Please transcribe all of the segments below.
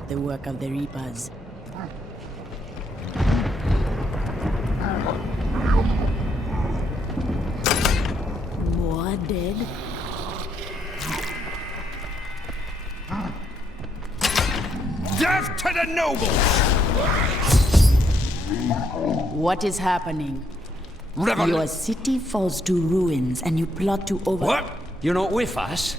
not the work of the Reapers. More dead? Death to the nobles! What is happening? Your city falls to ruins and you plot to over... What? You're not with us?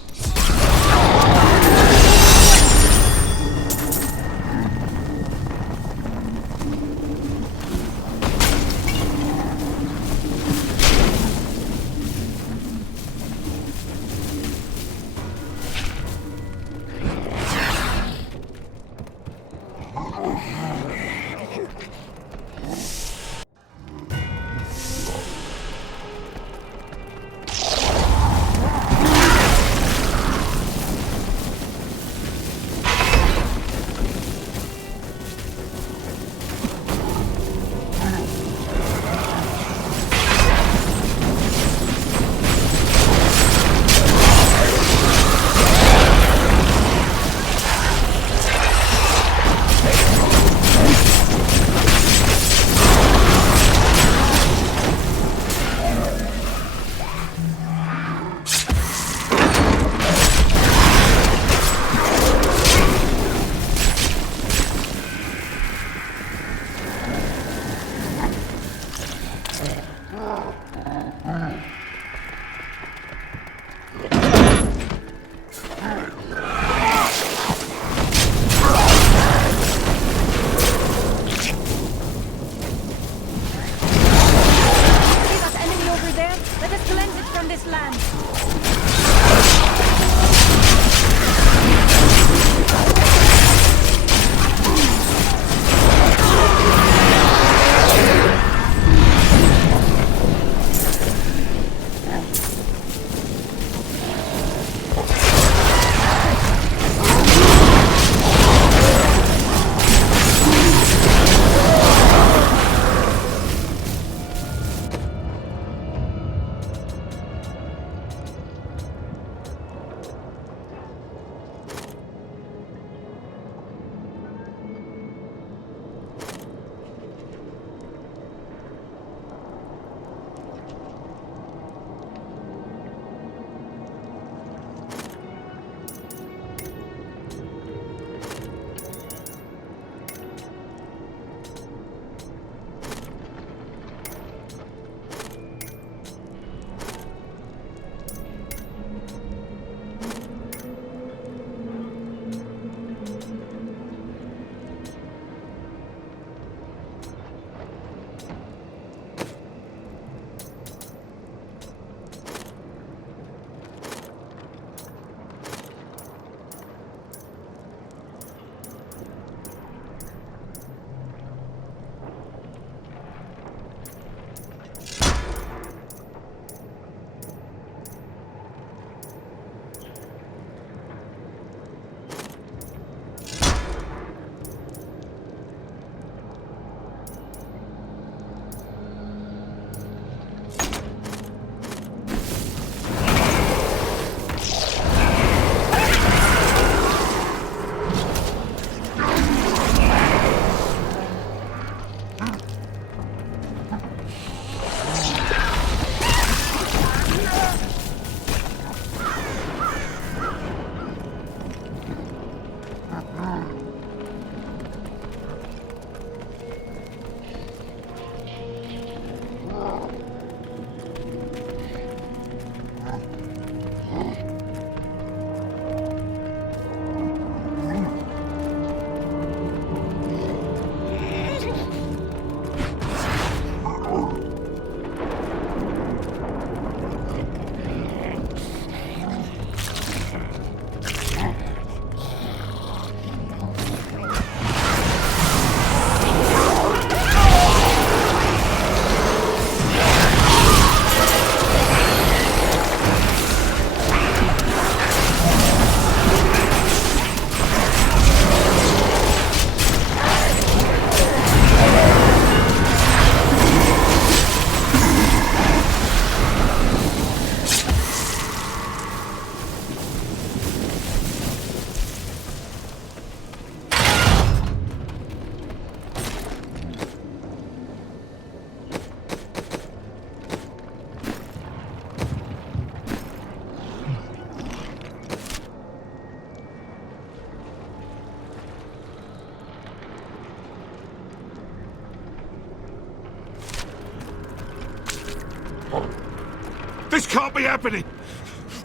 can't be happening!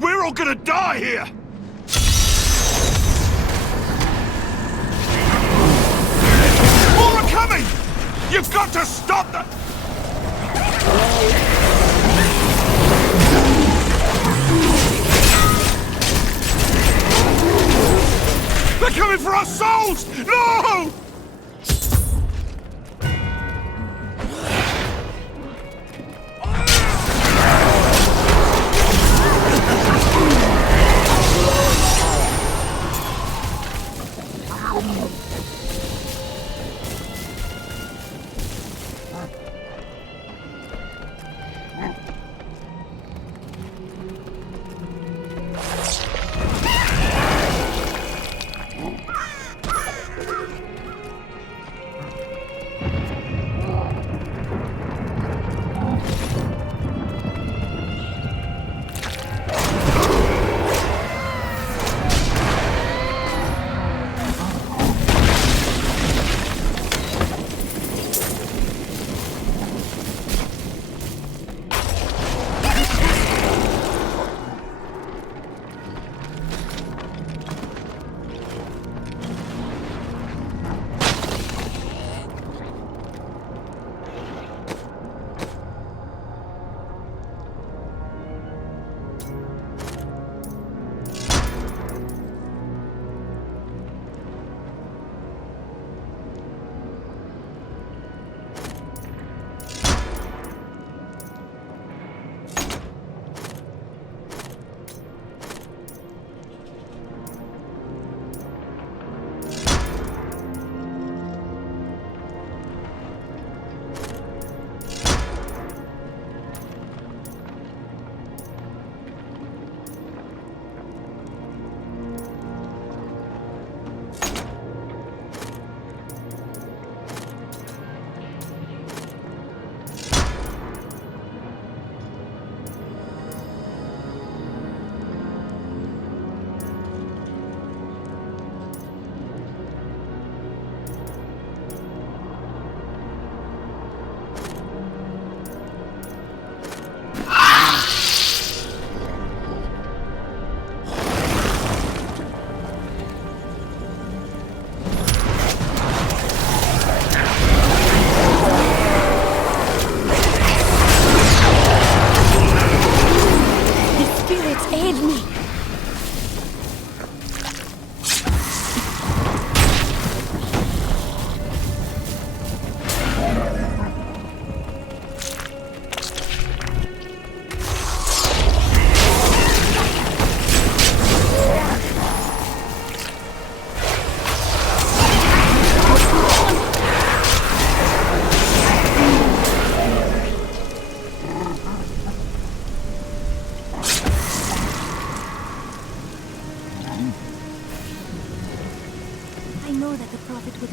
We're all gonna die here! More are coming! You've got to stop them! They're coming for our souls! No!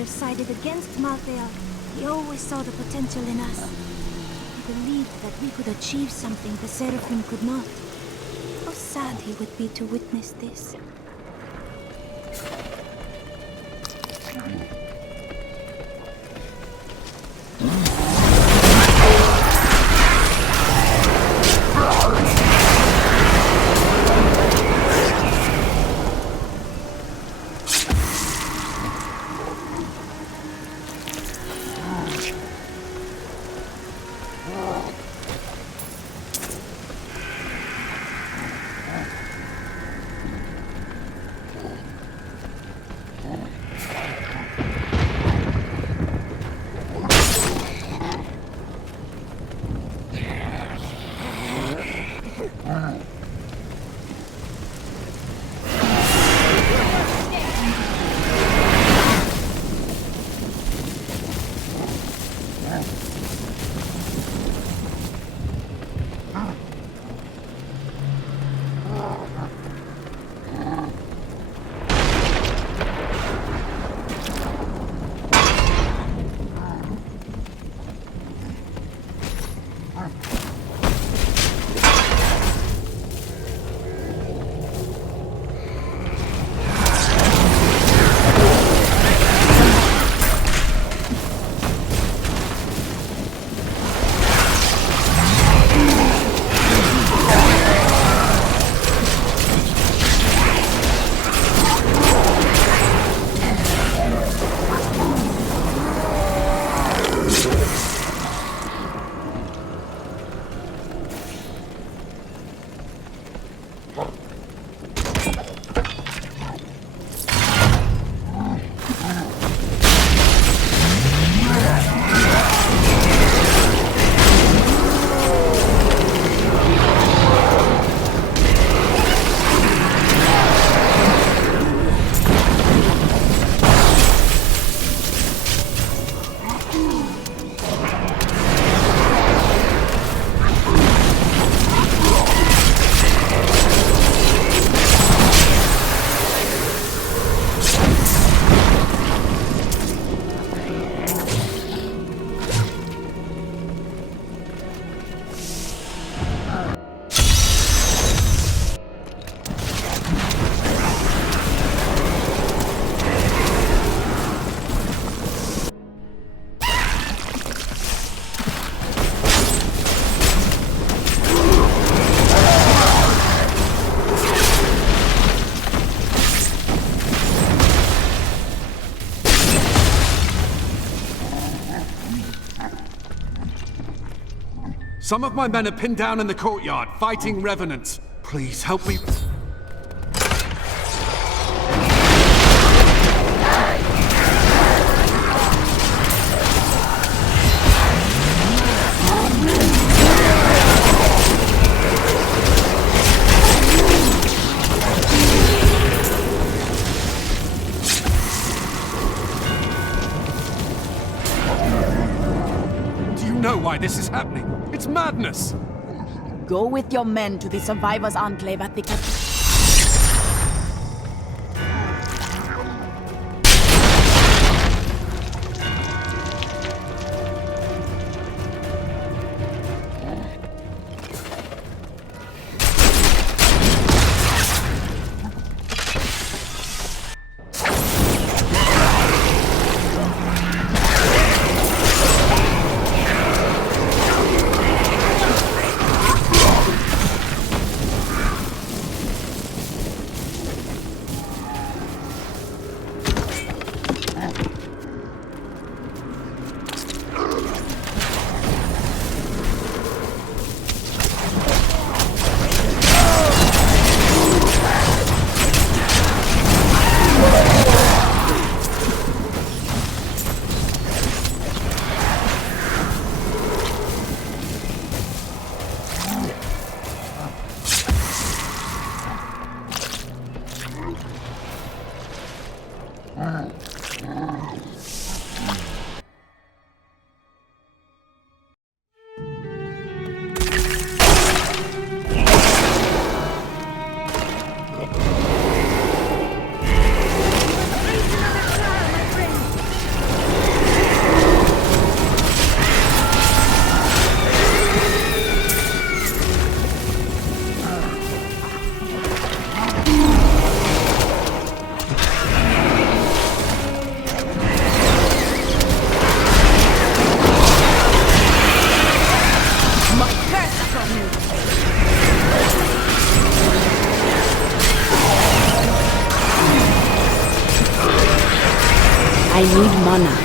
Sided against Malthael. He always saw the potential in us. He believed that we could achieve something the Seraphim could not. How sad he would be to witness this. Some of my men are pinned down in the courtyard, fighting revenants. Please help me. Do you know why this is happening? It's madness! Go with your men to the Survivors' Enclave at the cathedral. I need mana.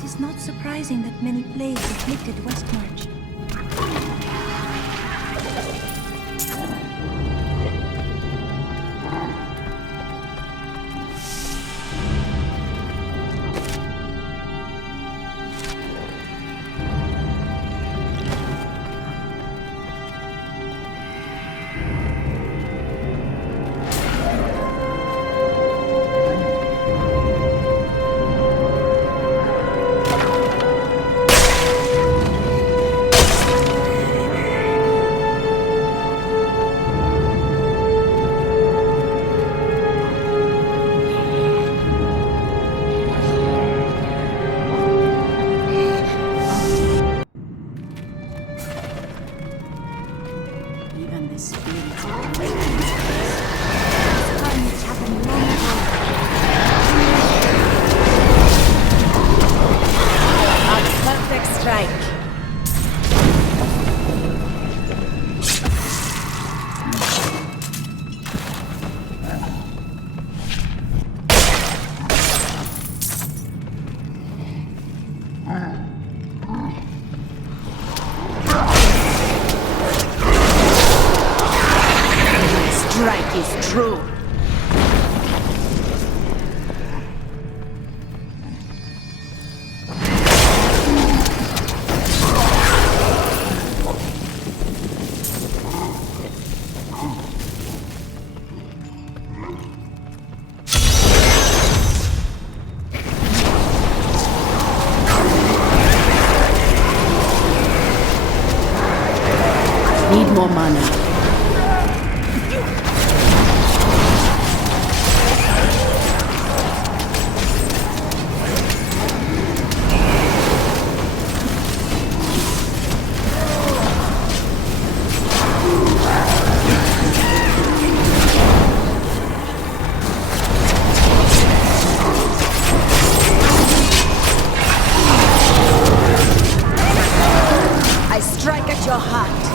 It is not surprising that many plagues afflicted Westmarch. strike. Strike is true. Need more mana. I strike at your heart.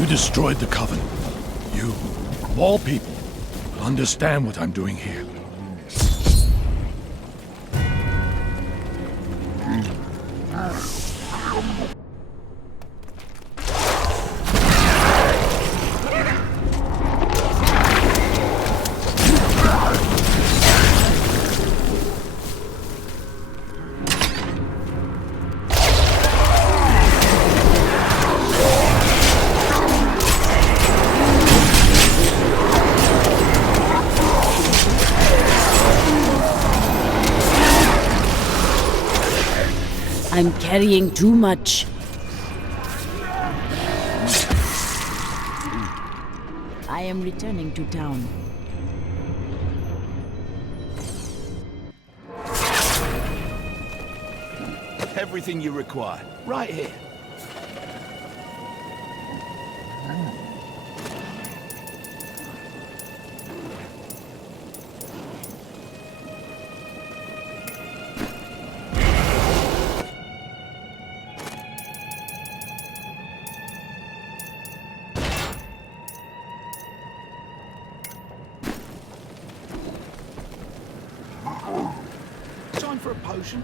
You destroyed the Coven. You, of all people, understand what I'm doing here. I'm carrying too much. I am returning to town. Everything you require, right here. Time for a potion?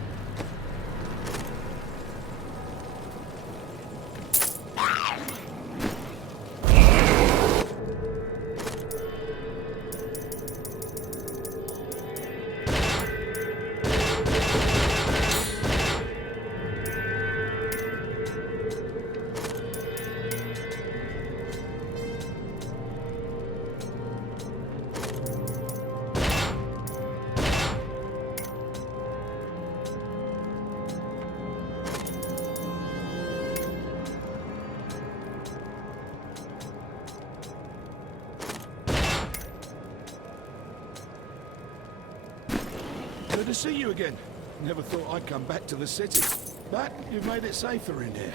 Good to see you again. Never thought I'd come back to the city. But you've made it safer in here.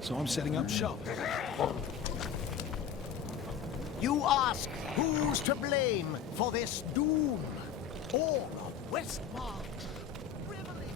So I'm setting up shop. You ask who's to blame for this doom? All of Westmarch reveling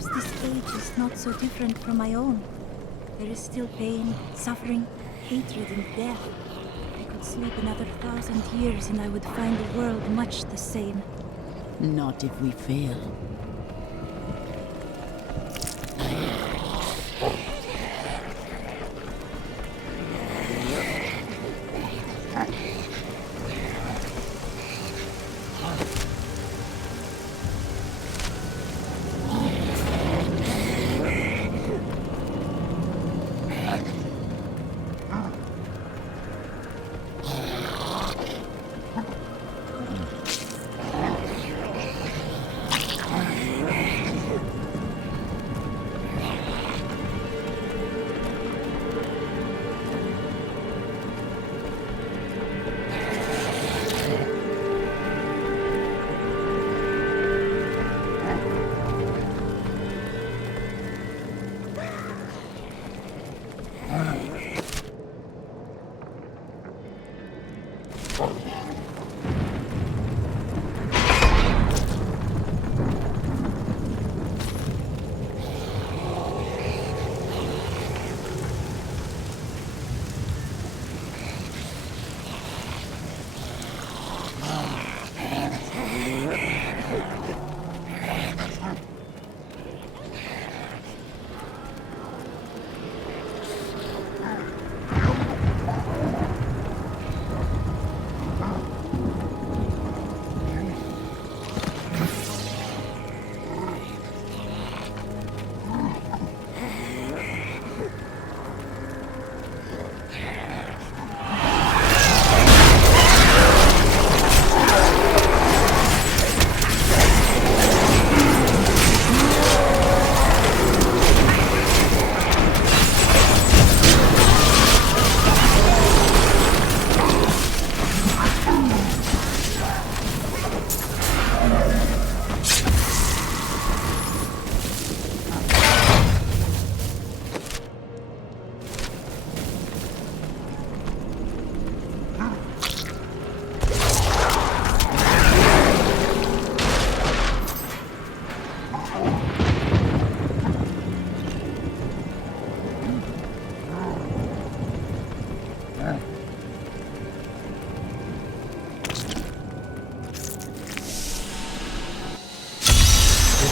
Perhaps this age is not so different from my own. There is still pain, suffering, hatred, and death. I could sleep another 1,000 years and I would find the world much the same. Not if we fail.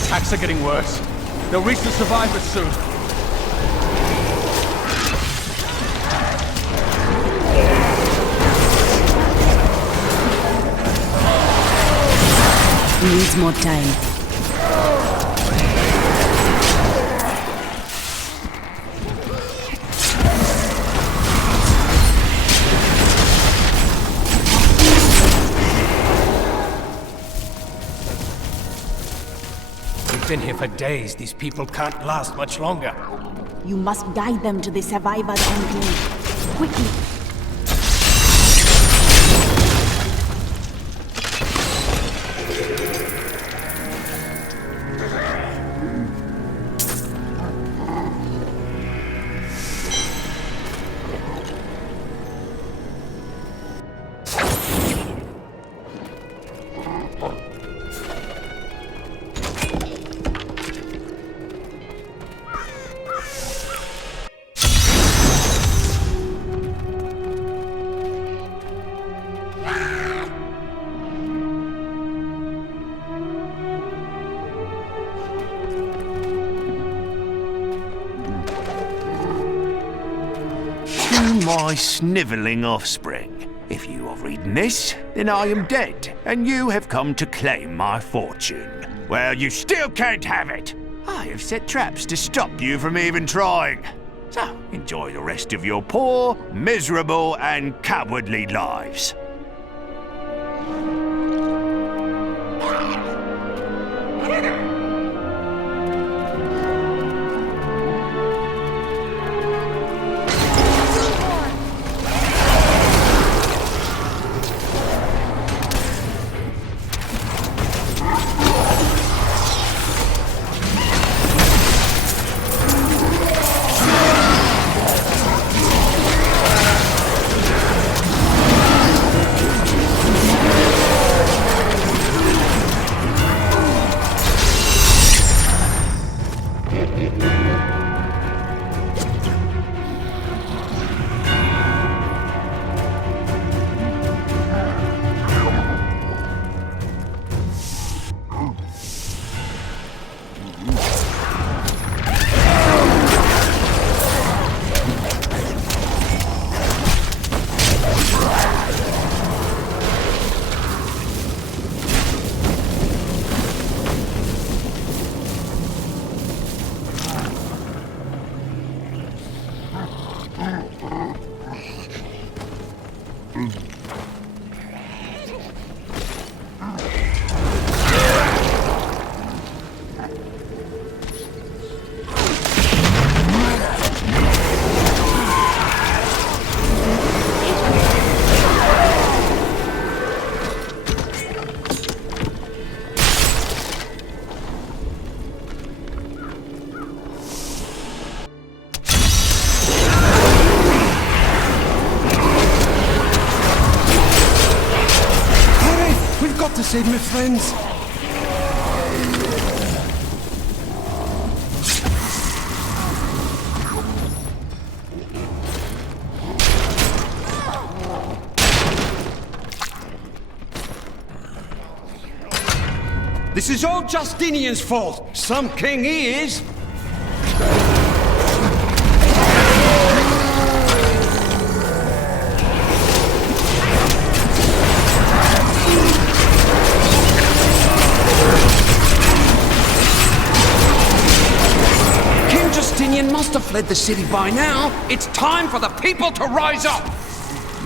Attacks are getting worse. They'll reach the survivors soon. Needs more time. We've been here for days. These people can't last much longer. You must guide them to the survivors' enclave. Quickly. My snivelling offspring. If you are reading this, then I am dead, and you have come to claim my fortune. Well, you still can't have it. I have set traps to stop you from even trying. So, enjoy the rest of your poor, miserable, and cowardly lives. To save my friends. This is all Justinian's fault. Some king he is. Justinian must have fled the city by now. It's time for the people to rise up!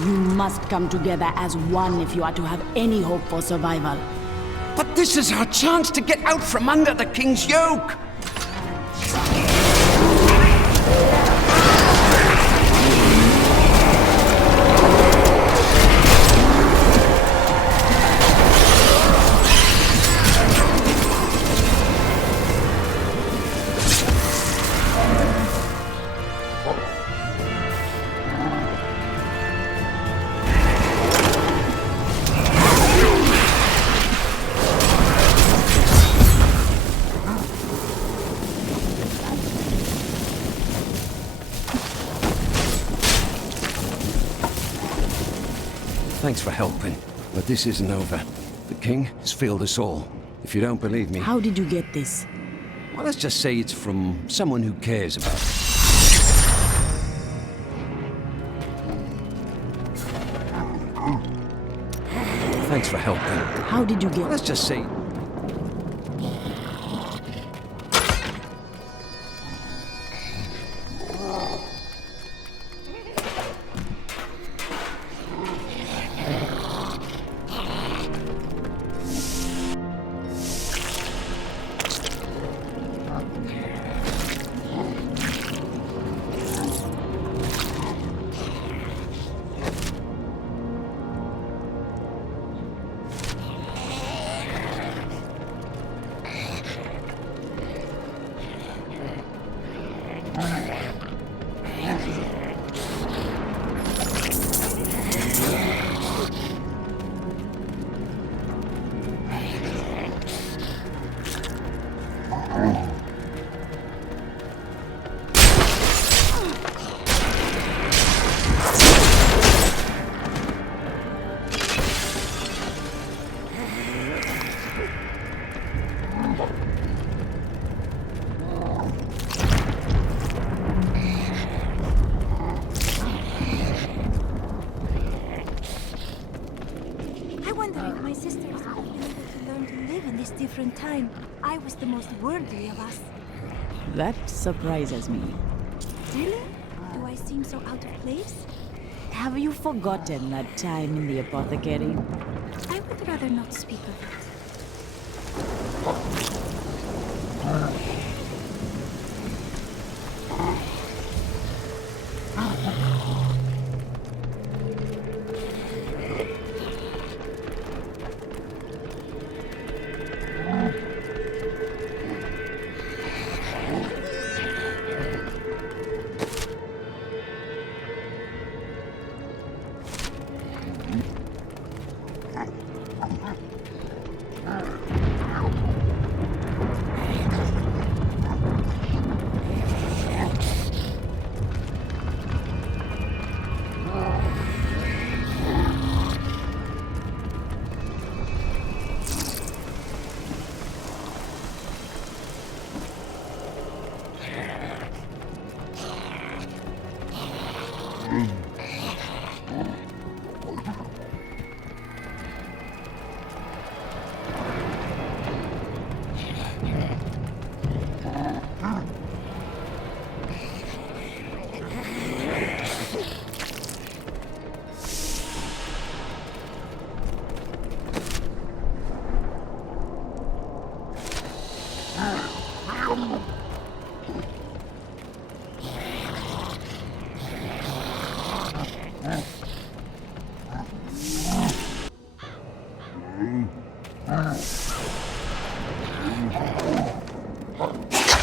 You must come together as one if you are to have any hope for survival. But this is our chance to get out from under the king's yoke! Thanks for helping, but this isn't over. The king has failed us all. If you don't believe me... How did you get this? Well, let's just say it's from someone who cares about it. Thanks for helping. How did you get... Let's just say... Different time. I was the most worldly of us. That surprises me. Really? Do I seem so out of place? Have you forgotten that time in the apothecary? I would rather not speak of it.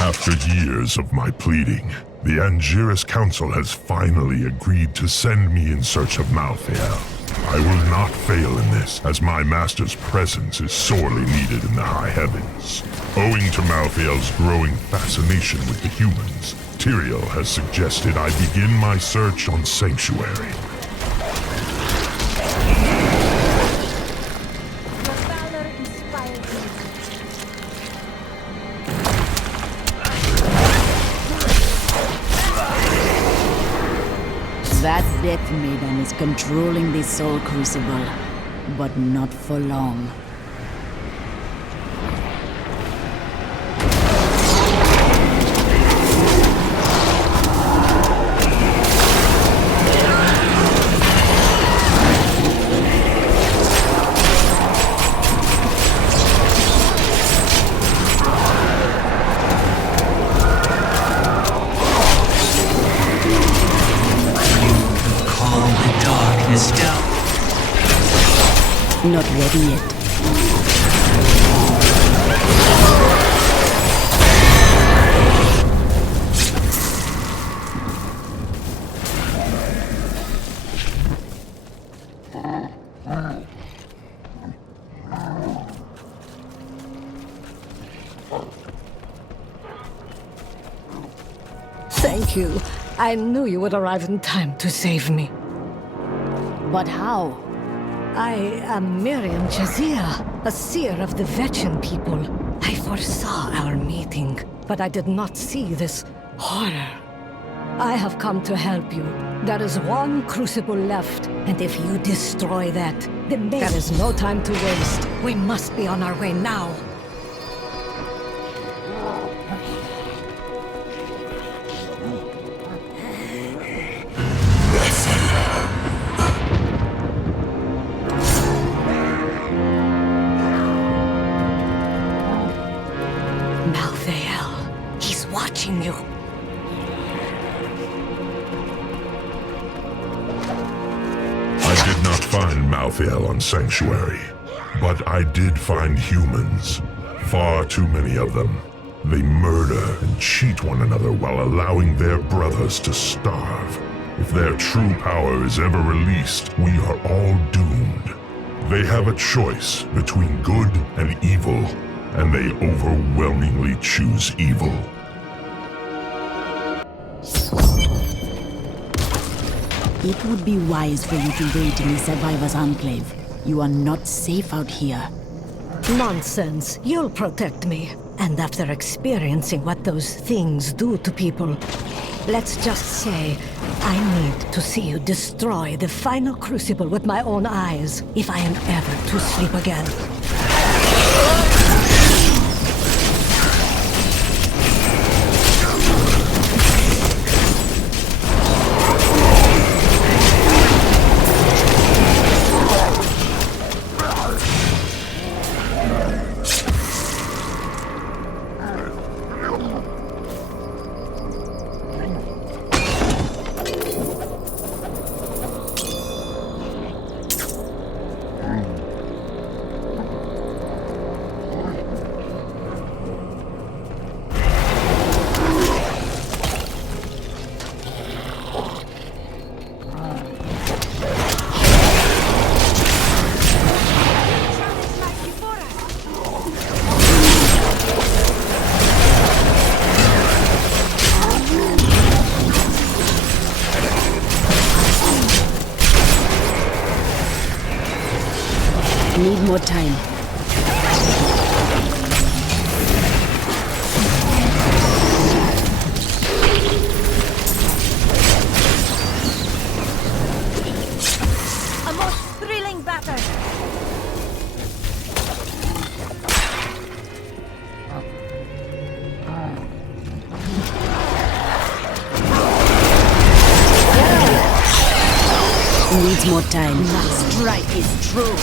After years of my pleading, the Angiris Council has finally agreed to send me in search of Malthael. I will not fail in this, as my master's presence is sorely needed in the high heavens. Owing to Malthael's growing fascination with the humans, Tyrael has suggested I begin my search on Sanctuary. Your valor inspires me. That Death Maiden is controlling the Soul Crucible, but not for long. Not ready yet. Thank you. I knew you would arrive in time to save me. But how? I am Miriam Jazia, a seer of the Vetchin people. I foresaw our meeting, but I did not see this horror. I have come to help you. There is one crucible left, and if you destroy that, then there is no time to waste. We must be on our way now. Malthael, he's watching you. I did not find Malthael on Sanctuary, but I did find humans. Far too many of them. They murder and cheat one another while allowing their brothers to starve. If their true power is ever released, we are all doomed. They have a choice between good and evil, and they overwhelmingly choose evil. It would be wise for you to wait in the Survivors' Enclave. You are not safe out here. Nonsense. You'll protect me. And after experiencing what those things do to people, let's just say I need to see you destroy the final crucible with my own eyes if I am ever to sleep again. Need more time. Needs more time. Strike is true.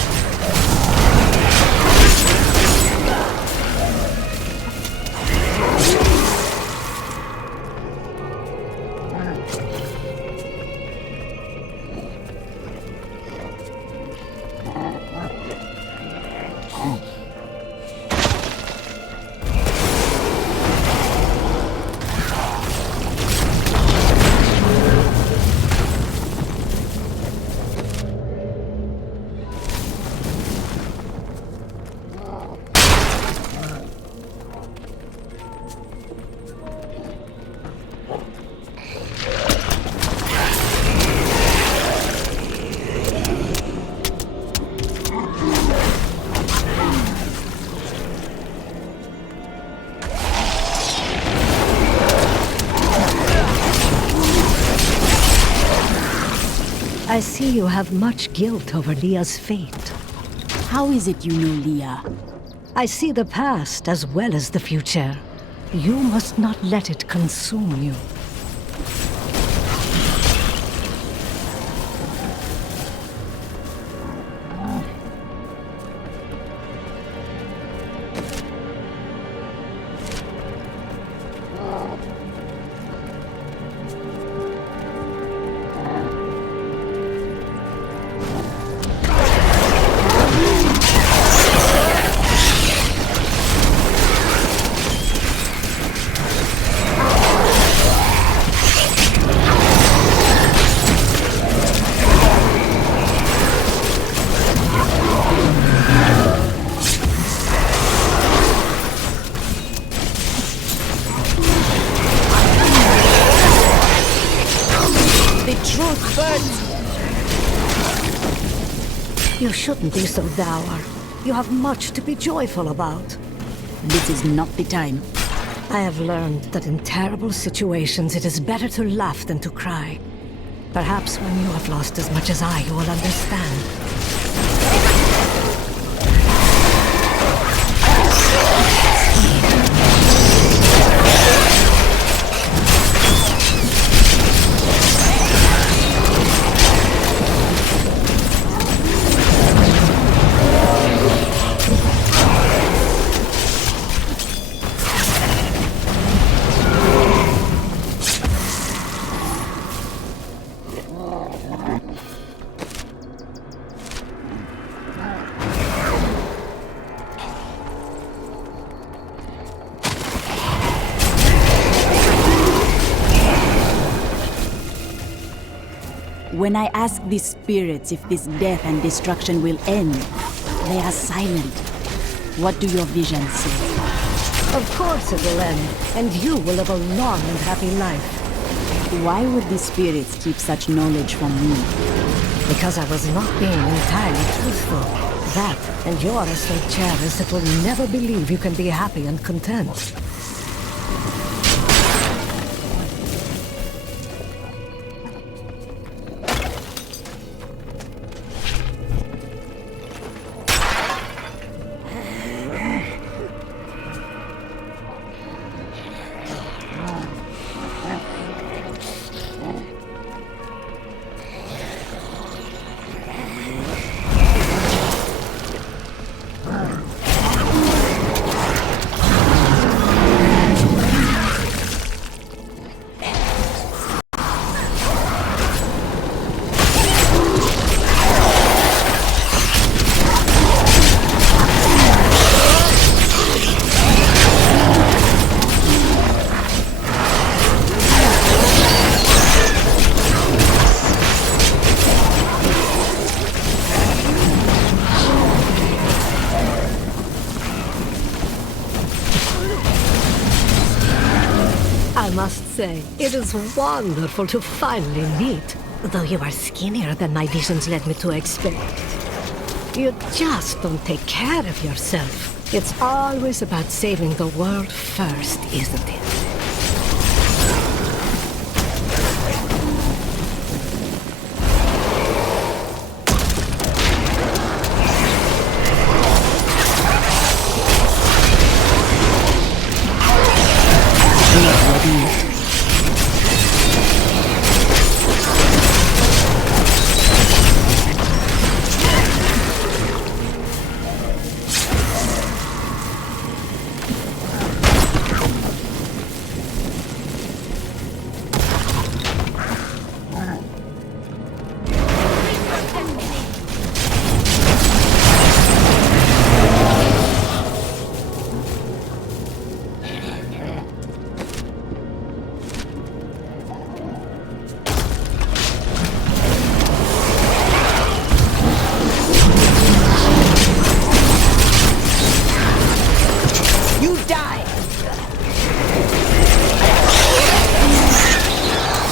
I see you have much guilt over Leah's fate. How is it you know Leah? I see the past as well as the future. You must not let it consume you. You shouldn't be so dour. You have much to be joyful about. This is not the time. I have learned that in terrible situations it is better to laugh than to cry. Perhaps when you have lost as much as I, you will understand. When I ask these spirits if this death and destruction will end, they are silent. What do your visions say? Of course it will end, and you will live a long and happy life. Why would these spirits keep such knowledge from me? Because I was not being entirely truthful. That, and your estate cherish that will never believe you can be happy and content. I must say, it is wonderful to finally meet, though you are skinnier than my visions led me to expect. You just don't take care of yourself. It's always about saving the world first, isn't it?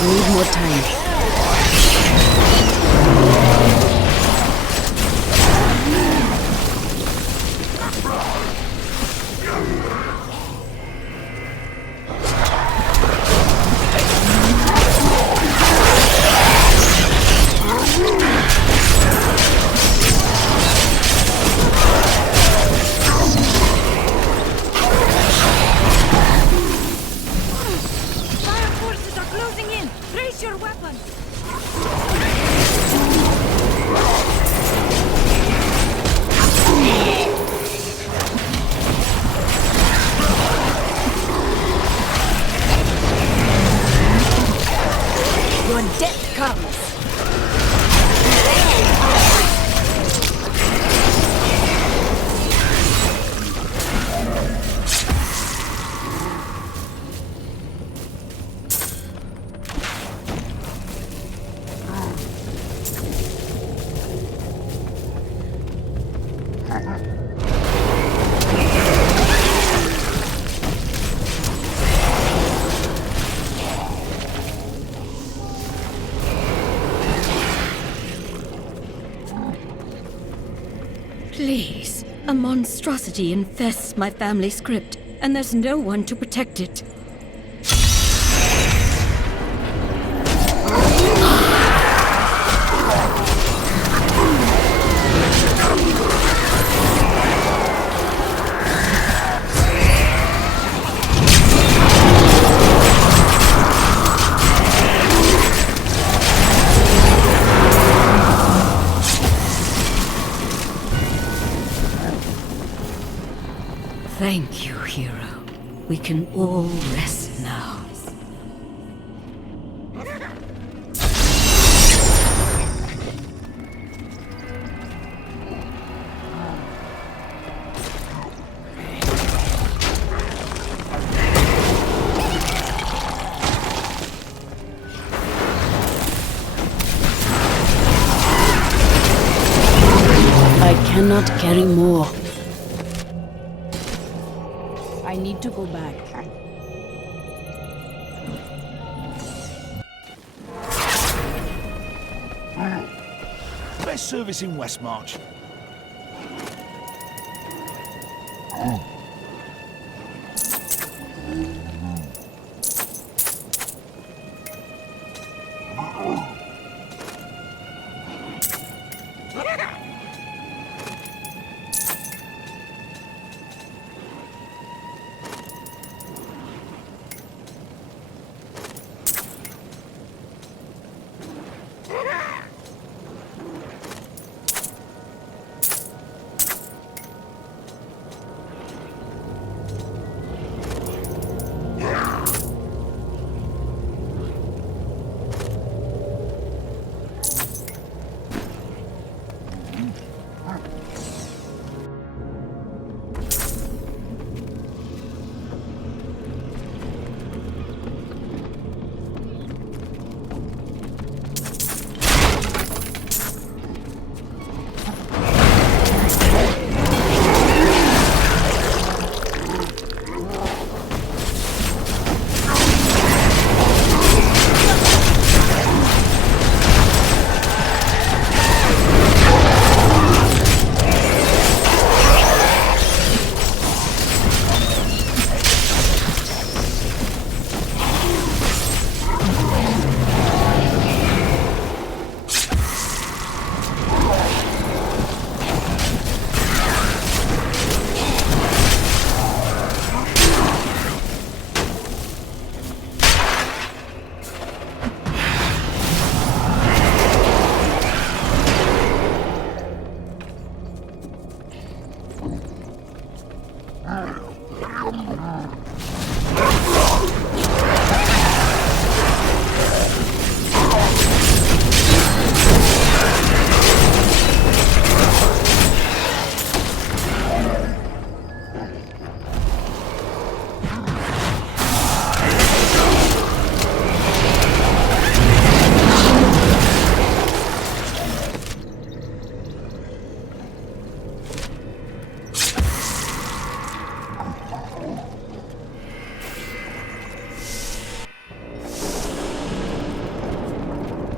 Need more time. Fire forces are closing in! Raise your weapons! Your death comes. Please, a monstrosity infests my family's crypt, and there's no one to protect it. Thank you, hero. We can all rest now. I cannot carry more. I need to go back. Best service in Westmarch.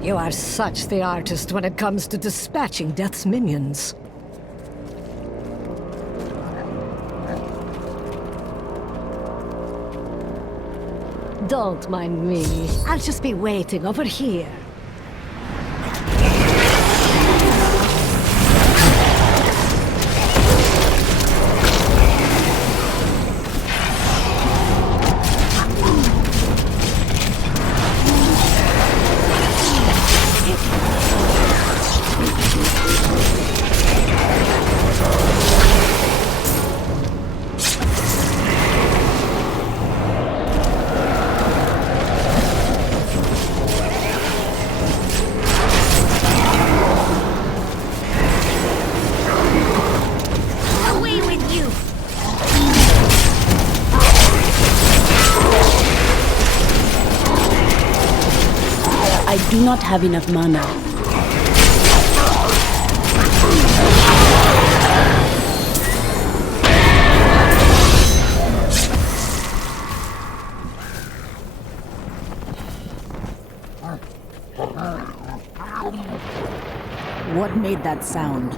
You are such the artist when it comes to dispatching Death's minions. Don't mind me. I'll just be waiting over here. I do not have enough mana. What made that sound?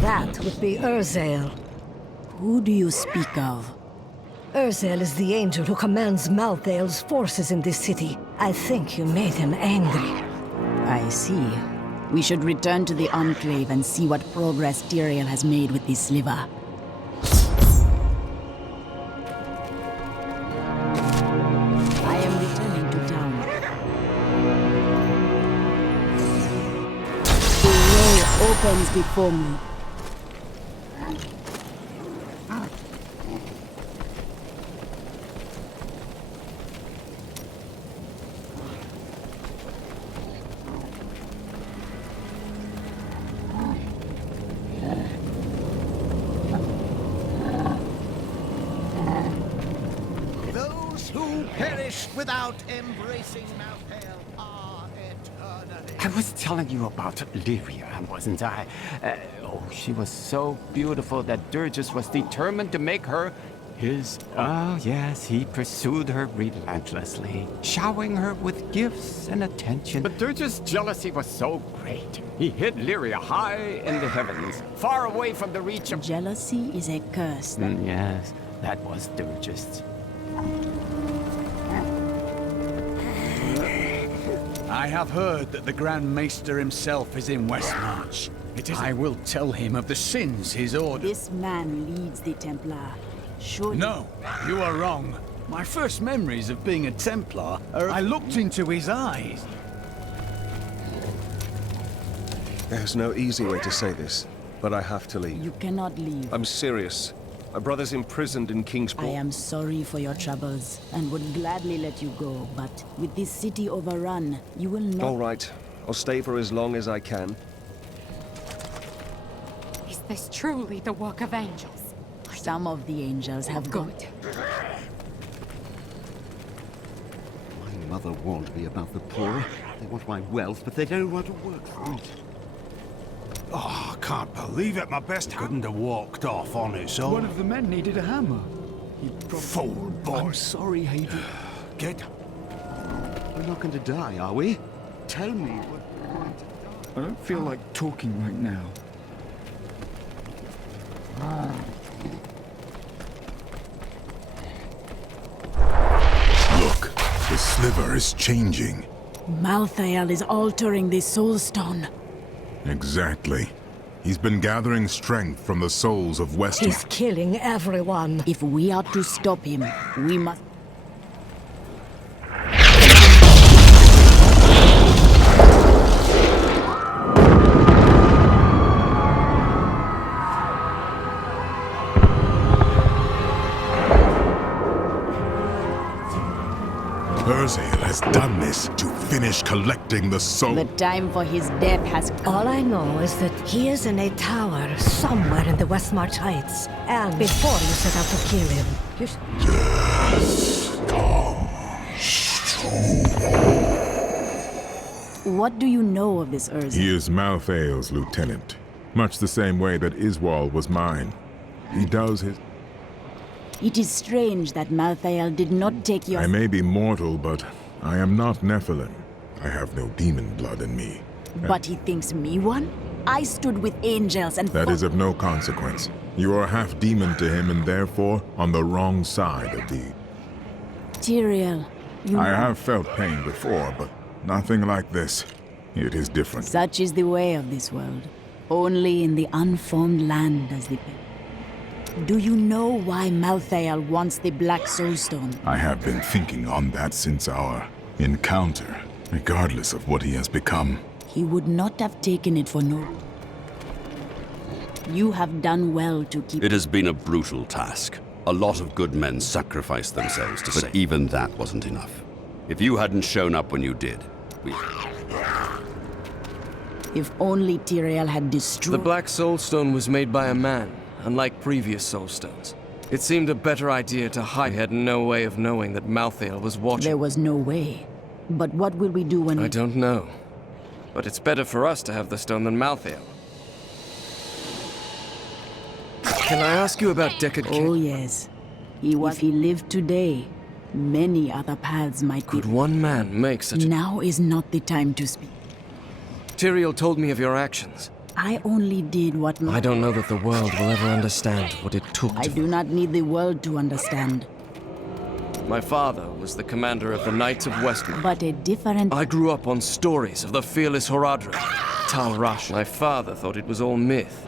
That would be Urzael. Who do you speak of? Urzael is the angel who commands Malthael's forces in this city. I think you made him angry. I see. We should return to the Enclave and see what progress Tyrael has made with this sliver. I am returning to town. The way opens before me. Without embracing Malthael are eternally. I was telling you about Lyria, wasn't I? Oh, she was so beautiful that Durgus was determined to make her his... Oh, yes, he pursued her relentlessly, showering her with gifts and attention. But Durgus' jealousy was so great. He hid Lyria high in the heavens, far away from the reach of... Jealousy is a curse. Yes, that was Durgus. I have heard that the Grand Maester himself is in Westmarch. I will tell him of the sins his order... This man leads the Templar. Surely... No, you are wrong. My first memories of being a Templar are... I looked into his eyes. There's no easy way to say this, but I have to leave. You cannot leave. I'm serious. My brother's imprisoned in Kingsport. I am sorry for your troubles, and would gladly let you go, but with this city overrun, you will not... All right. I'll stay for as long as I can. Is this truly the work of angels? Some of the angels have good. My mother warned me about the poor. They want my wealth, but they don't want to work for it. Oh, I can't believe it. My best couldn't have walked off on its own. One of the men needed a hammer. Fool boy. I'm sorry, Hayden. Get... We're not going to die, are we? Tell me what... I don't feel like talking right now. Look, the sliver is changing. Malthael is altering the Soul Stone. Exactly. He's been gathering strength from the souls of Westmarch. He's killing everyone. If we are to stop him, we must... Urzael has done this to finish collecting the soul. The time for his death has come. All I know is that he is in a tower somewhere in the Westmarch Heights. And before you set out to kill him, you What do you know of this Urzael? He is Malthael's lieutenant, much the same way that Iswal was mine. He does his... It is strange that Malthael did not take your... I may be mortal, but I am not Nephilim. I have no demon blood in me. But he thinks me one? I stood with angels and That is of no consequence. You are half demon to him and therefore on the wrong side of the... Tyrael, you... I have felt pain before, but nothing like this. It is different. Such is the way of this world. Only in the unformed land does the pain. Do you know why Malthael wants the Black Soulstone? I have been thinking on that since our encounter, regardless of what he has become. He would not have taken it for no. You have done well to keep... It has been a brutal task. A lot of good men sacrificed themselves to save. But even that wasn't enough. If you hadn't shown up when you did, we... If only Tyrael had destroyed... The Black Soulstone was made by a man, unlike previous Soulstones. It seemed a better idea to hide. I had no way of knowing that Malthael was watching. There was no way. But what will we do when... I don't know. But it's better for us to have the stone than Malthael. Can I ask you about Deckard Cain? Oh, yes. If he lived today, many other paths might be... Could one man make such a... Now is not the time to speak. Tyrael told me of your actions. I only did what... I don't know that the world will ever understand what it took to... I do not need the world to understand. My father was the commander of the Knights of Westmarch. But a different... I grew up on stories of the fearless Horadrim, Tal Rasha. My father thought it was all myth.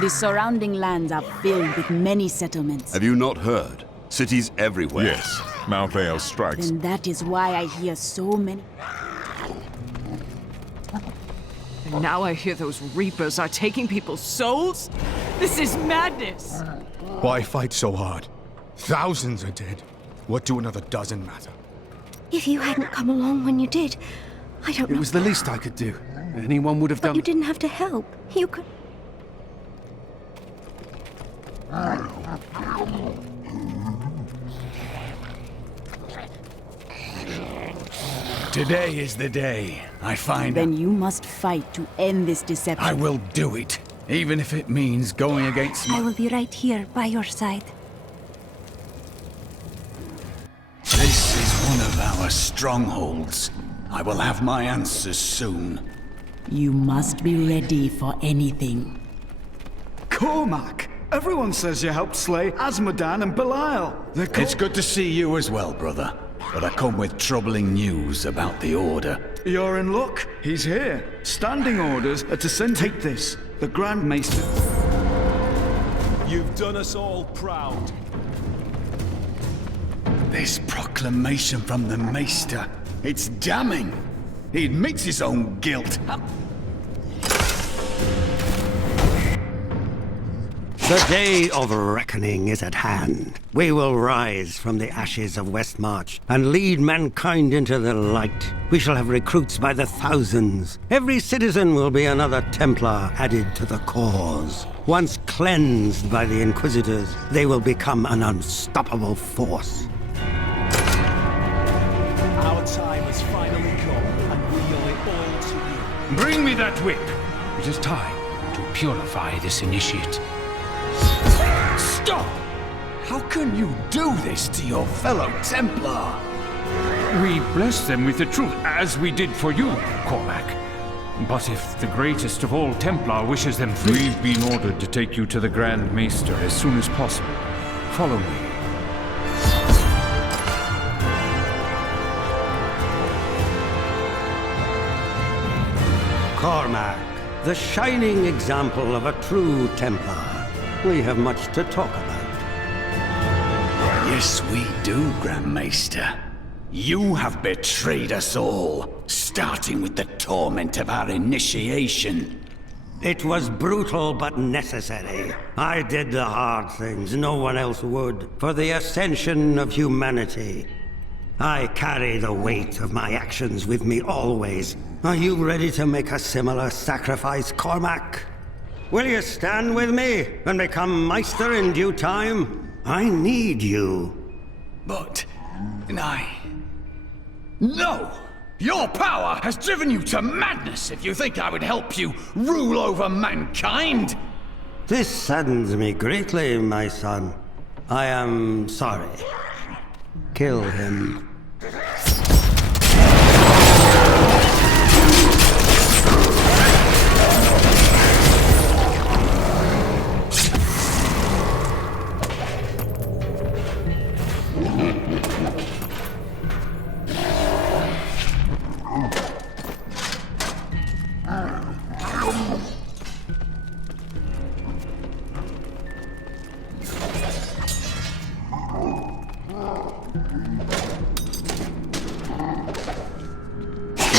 The surrounding lands are filled with many settlements. Have you not heard? Cities everywhere. Yes, Malthael strikes. And that is why I hear so many... And now I hear those Reapers are taking people's souls? This is madness! Why fight so hard? Thousands are dead. What do another dozen matter? If you hadn't come along when you did, I don't know. It was the least I could do. Anyone would have But done... you didn't have to help. You could... Today is the day. I find... Then you must fight to end this deception. I will do it. Even if it means going against... I will be right here by your side. This is one of our strongholds. I will have my answers soon. You must be ready for anything. Cormac! Everyone says you helped slay Azmodan and Belial. It's good to see you as well, brother. But I come with troubling news about the Order. You're in luck. He's here. Standing orders are to send... Take this. The Grand Maester... You've done us all proud. This proclamation from the Maester, it's damning. He admits his own guilt. The day of reckoning is at hand. We will rise from the ashes of Westmarch and lead mankind into the light. We shall have recruits by the thousands. Every citizen will be another Templar added to the cause. Once cleansed by the Inquisitors, they will become an unstoppable force. Our time has finally come, and we owe it all to you. Bring me that whip. It is time to purify this initiate. Stop! How can you do this to your fellow Templar? We bless them with the truth, as we did for you, Cormac. But if the greatest of all Templar wishes them free... We've been ordered to take you to the Grand Maester as soon as possible. Follow me. Cormac, the shining example of a true Templar. We have much to talk about. Yes, we do, Grand Maester. You have betrayed us all, starting with the torment of our initiation. It was brutal but necessary. I did the hard things no one else would, for the ascension of humanity. I carry the weight of my actions with me always. Are you ready to make a similar sacrifice, Cormac? Will you stand with me and become Meister in due time? I need you. But... No! Your power has driven you to madness if you think I would help you rule over mankind! This saddens me greatly, my son. I am sorry. Kill him.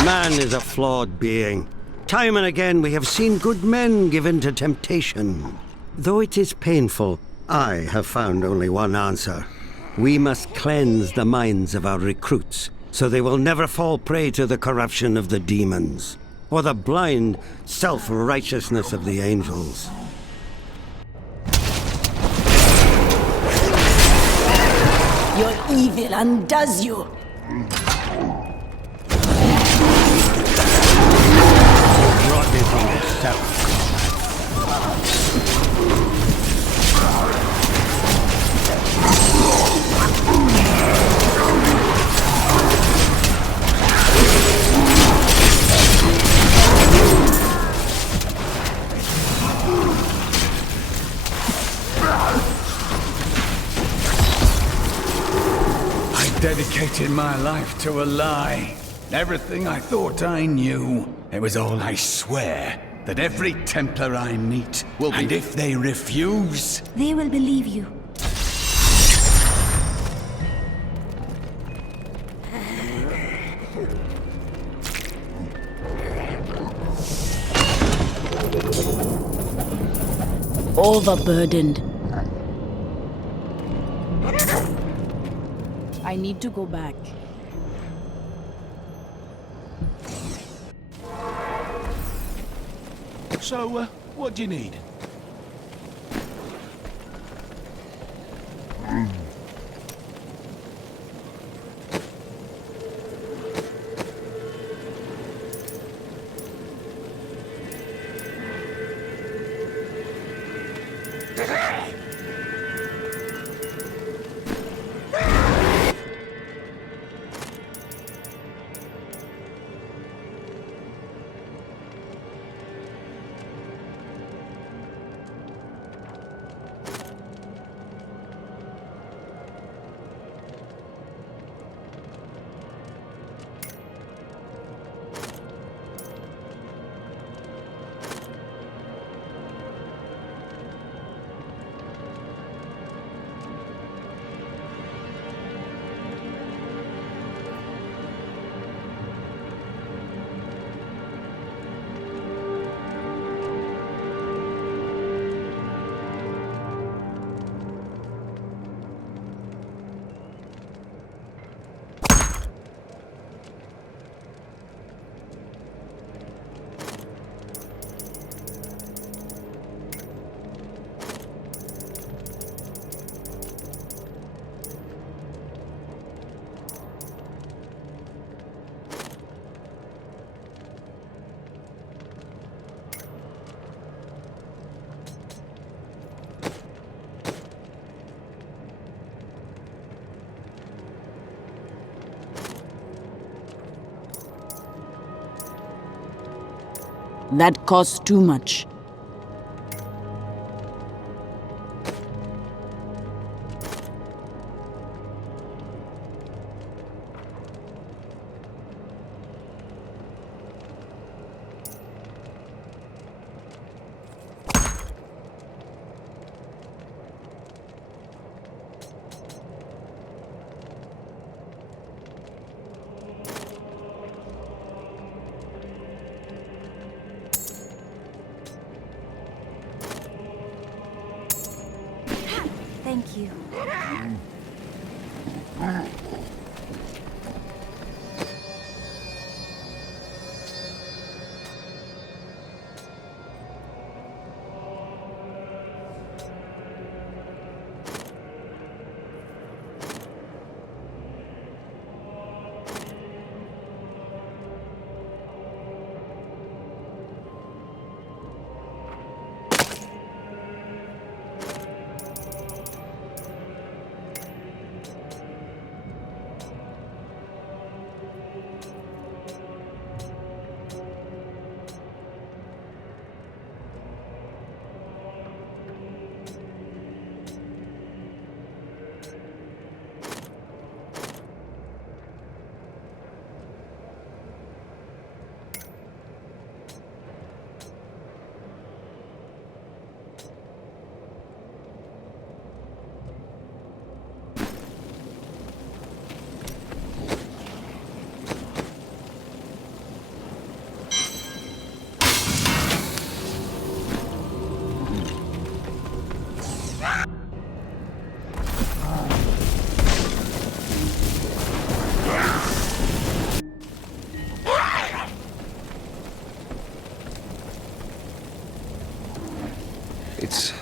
Man is a flawed being. Time and again we have seen good men given to temptation. Though it is painful, I have found only one answer. We must cleanse the minds of our recruits, so they will never fall prey to the corruption of the demons, or the blind self-righteousness of the angels. Your evil undoes you. Brought me from yourself. Dedicated my life to a lie. Everything I thought I knew. It was all I swear that every Templar I meet will be... And if they refuse... They will believe you. Overburdened. I need to go back. So, what do you need? That costs too much. Thank you.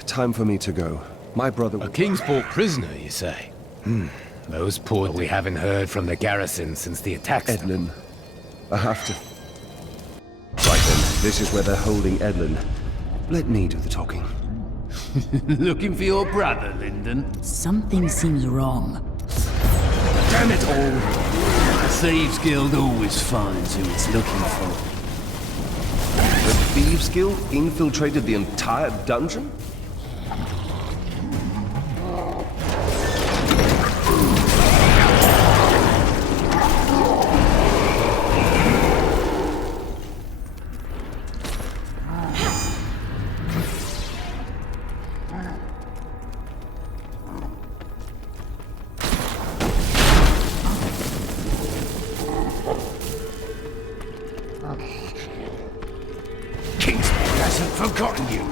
Time for me to go. My brother... A Kingsport prisoner, you say? Those poor... We haven't heard from the garrison since the attacks... Edlin. I have to... Right then, this is where they're holding Edlin. Let me do the talking. Looking for your brother, Lyndon? Something seems wrong. Damn it all! The Thieves Guild always finds who it's looking for. The Thieves Guild infiltrated the entire dungeon? Forgotten you.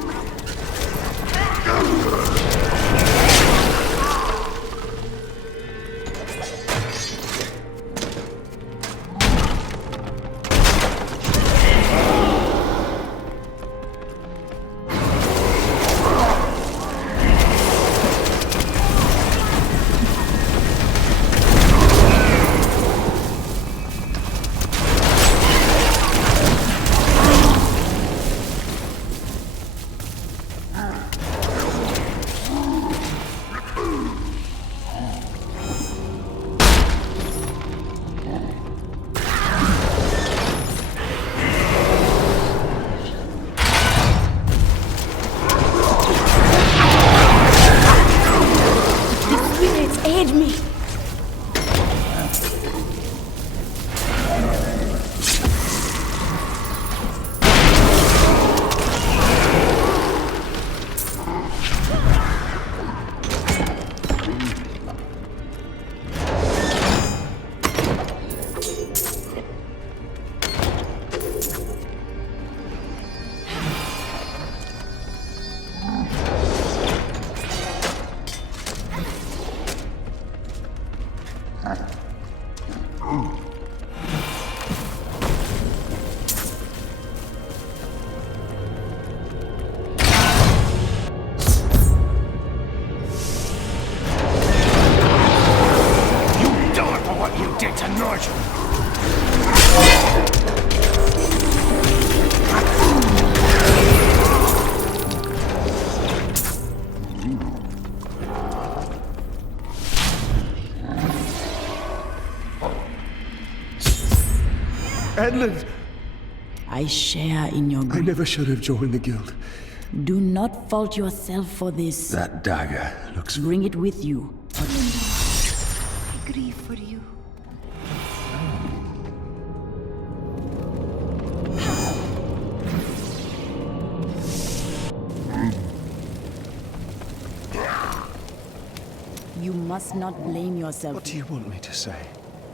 Edlin! I share in your grief. I never should have joined the guild. Do not fault yourself for this. That dagger looks... Bring it with you. I grieve for you. You must not blame yourself. What do you want me to say?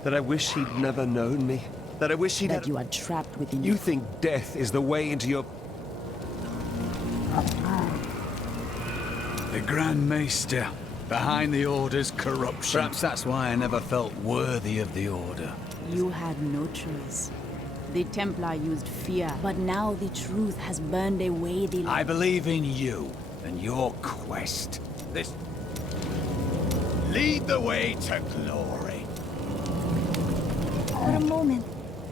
That I wish he'd never known me? That I wish he'd... That you are trapped within... You think death is the way into your... The Grand Maester, behind the Order's corruption. Perhaps that's why I never felt worthy of the Order. You had no choice. The Templar used fear, but now the truth has burned away the... I believe in you and your quest. This... Lead the way to glory. For a moment,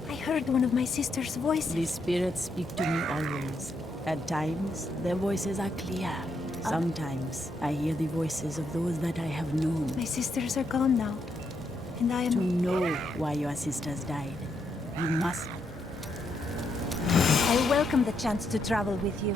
I heard one of my sister's voices. The spirits speak to me always. At times, their voices are clear. Sometimes, I hear the voices of those that I have known. My sisters are gone now, and I am... To know why your sisters died, you must... I welcome the chance to travel with you.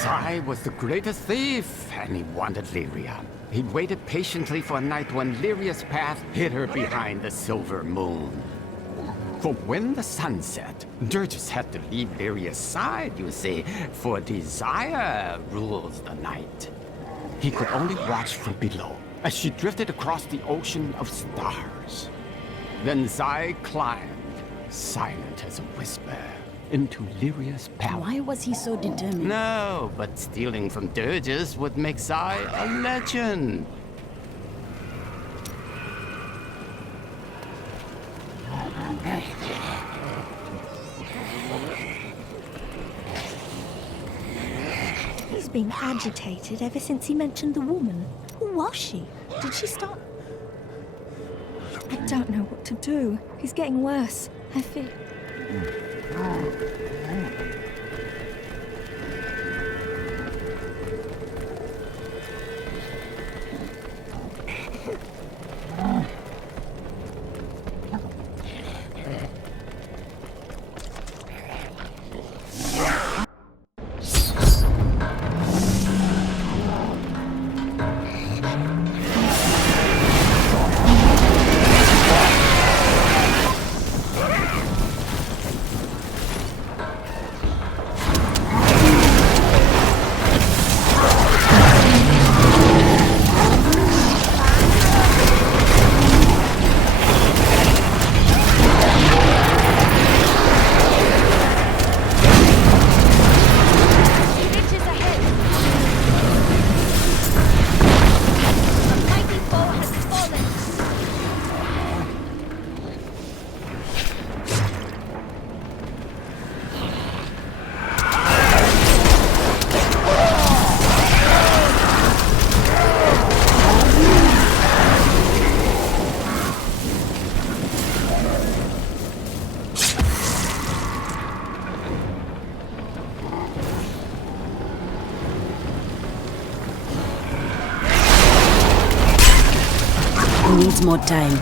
Zai was the greatest thief, and he wanted Lyria. He waited patiently for a night when Lyria's path hid her behind the silver moon. For when the sun set, Durgus had to leave Lyria's side, you see, for desire rules the night. He could only watch from below, as she drifted across the ocean of stars. Then Zai climbed, silent as a whisper, into Lyria's palace. Why was he so determined? No, but stealing from Durgus would make Zai a legend. He's been agitated ever since he mentioned the woman. Who was she? Did she start? I don't know what to do. He's getting worse. I feel... Needs more time.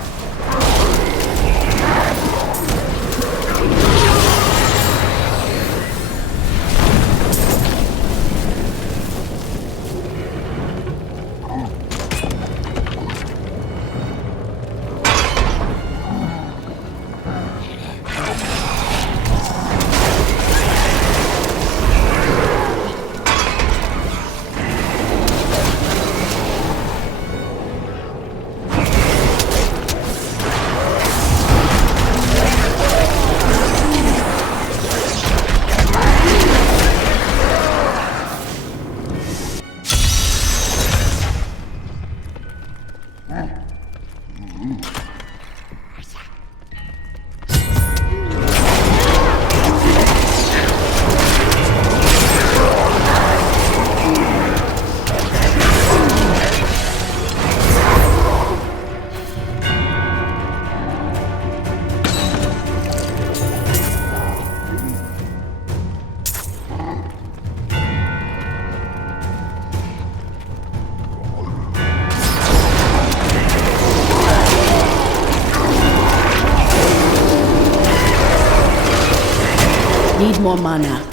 Need more mana.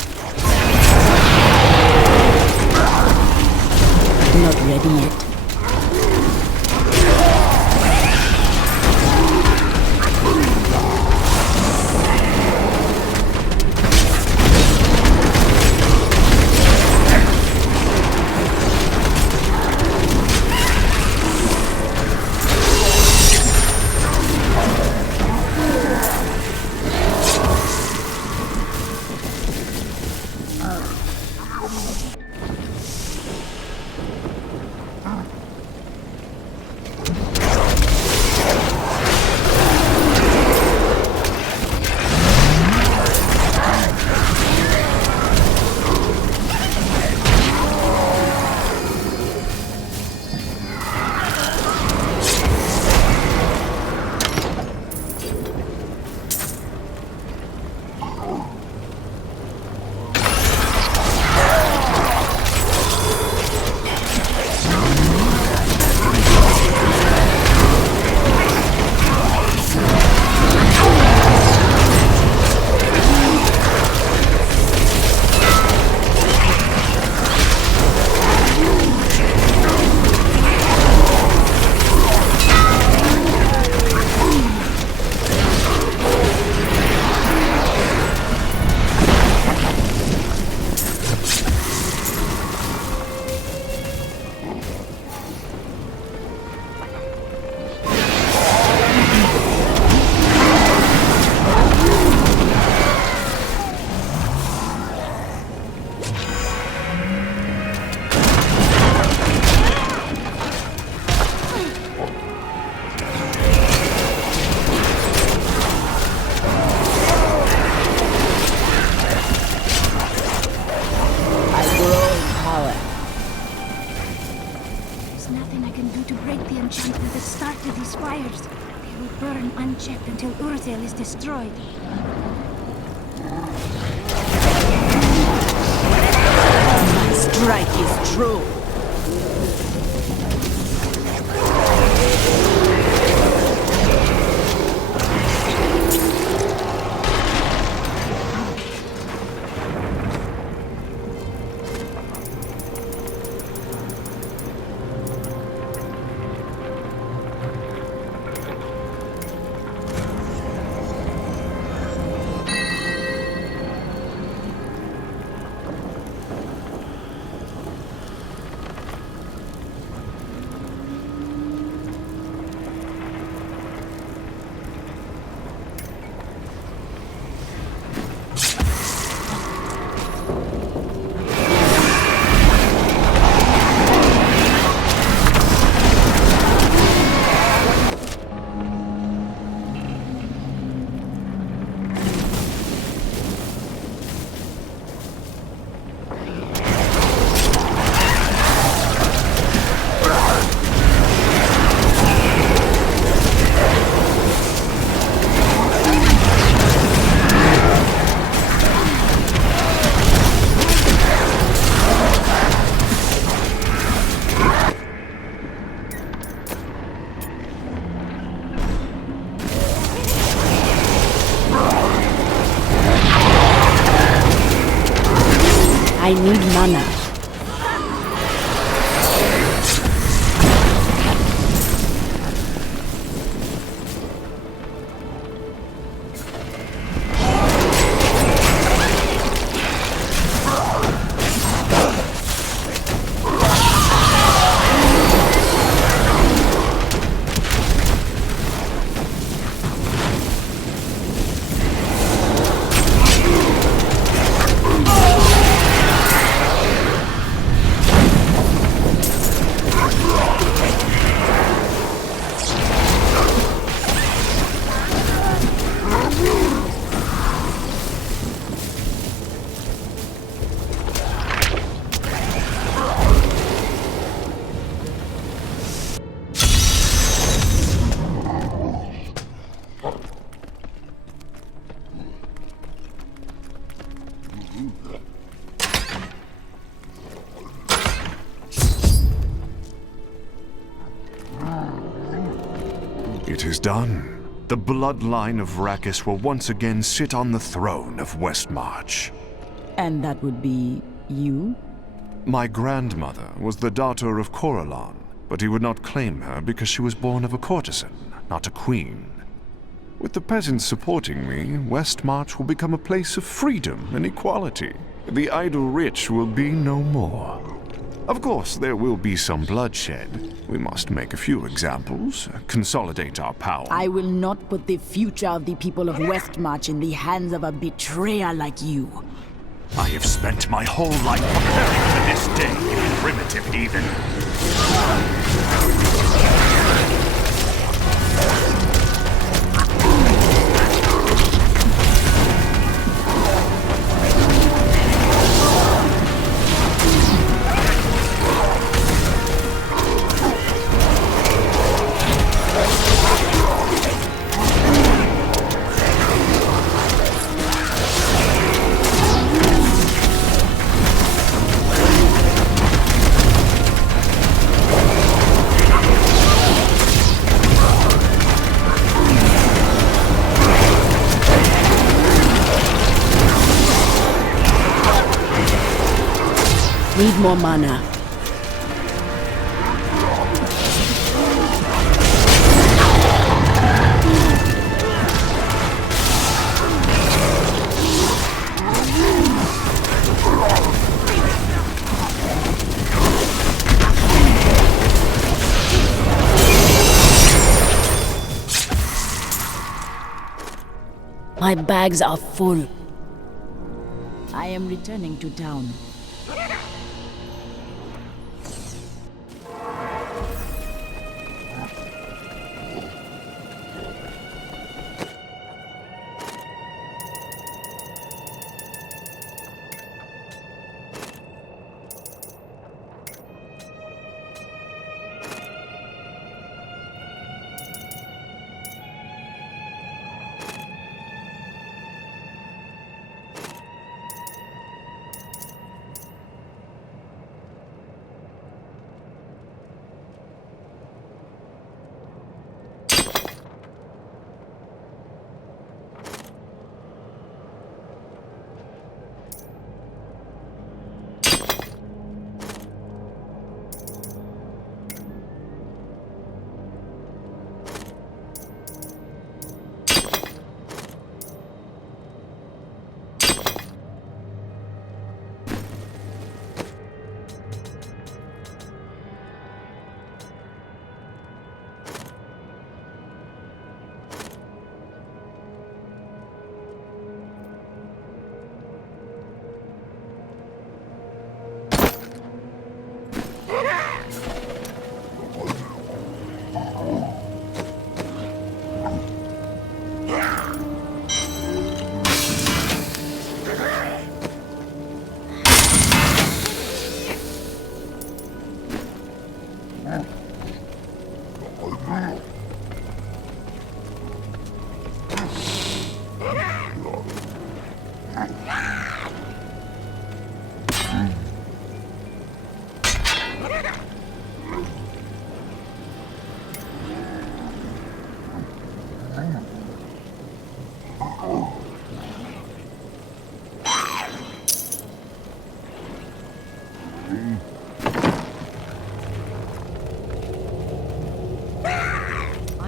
Not ready yet. enchantment that started these fires. They will burn unchecked until Urzel is destroyed. My strike is true. I need mana. It is done. The bloodline of Rakkus will once again sit on the throne of Westmarch. And that would be you? My grandmother was the daughter of Corellon, but he would not claim her because she was born of a courtesan, not a queen. With the peasants supporting me, Westmarch will become a place of freedom and equality. The idle rich will be no more. Of course, there will be some bloodshed. We must make a few examples, consolidate our power. I will not put the future of the people of Westmarch in the hands of a betrayer like you. I have spent my whole life preparing for this day, primitive heathen. Need more mana. My bags are full. I am returning to town.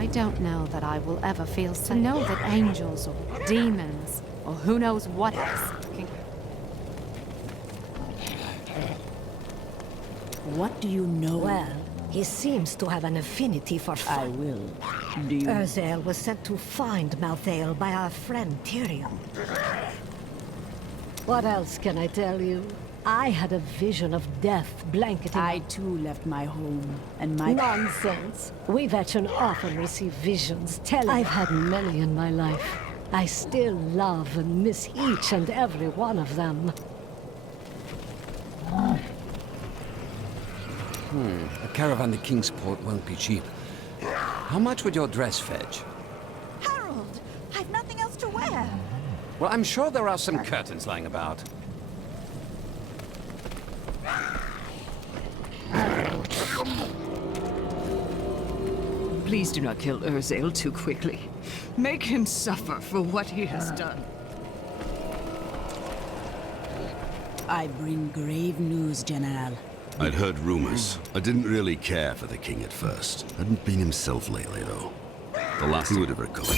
I don't know that I will ever feel safe. To know that angels or demons, or who knows what else, can... What do you know? Well, he seems to have an affinity for fire. I will. Do you... Urzael was sent to find Malthael by our friend Tyrion. What else can I tell you? I had a vision of death blanketing... I too left my home, and my... Nonsense. We Veteran often receive visions telling... I've had many in my life. I still love and miss each and every one of them. A caravan to Kingsport won't be cheap. How much would your dress fetch? Harold! I've nothing else to wear! Well, I'm sure there are some curtains lying about. Please do not kill Urzael too quickly. Make him suffer for what he has done. I bring grave news, General. I'd heard rumors. I didn't really care for the king at first. Hadn't been himself lately, though. The last he would have recovered.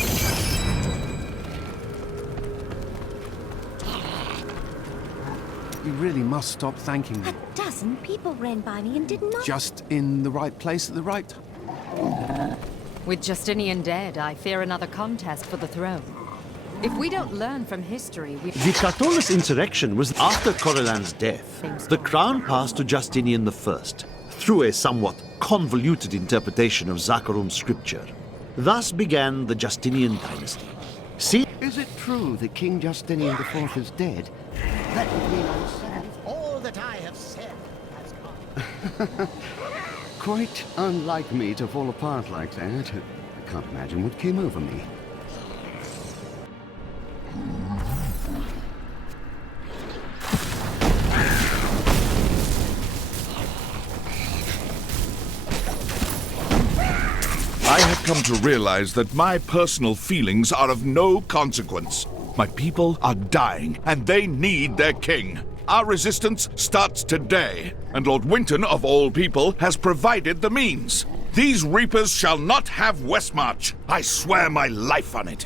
You really must stop thanking me. A dozen people ran by me and did not... Just in the right place at the right time. With Justinian dead, I fear another contest for the throne. If we don't learn from history, we... The Catullus insurrection was after Coriolan's death. The crown passed to Justinian I, through a somewhat convoluted interpretation of Zaccharum scripture. Thus began the Justinian dynasty. See? Is it true that King Justinian IV is dead? That would mean I'm sad. All that I have said has gone. Quite unlike me to fall apart like that. I can't imagine what came over me. I have come to realize that my personal feelings are of no consequence. My people are dying, and they need their king. Our resistance starts today, and Lord Winton, of all people, has provided the means. These Reapers shall not have Westmarch. I swear my life on it.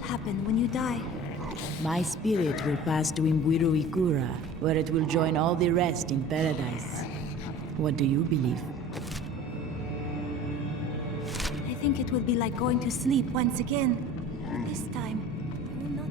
will happen when you die? My spirit will pass to Imbuiru Ikura, where it will join all the rest in paradise. What do you believe? I think it will be like going to sleep once again. This time, I will not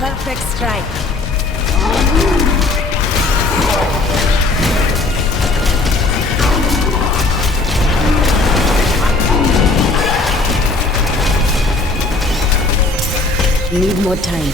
perfect strike. Need more time.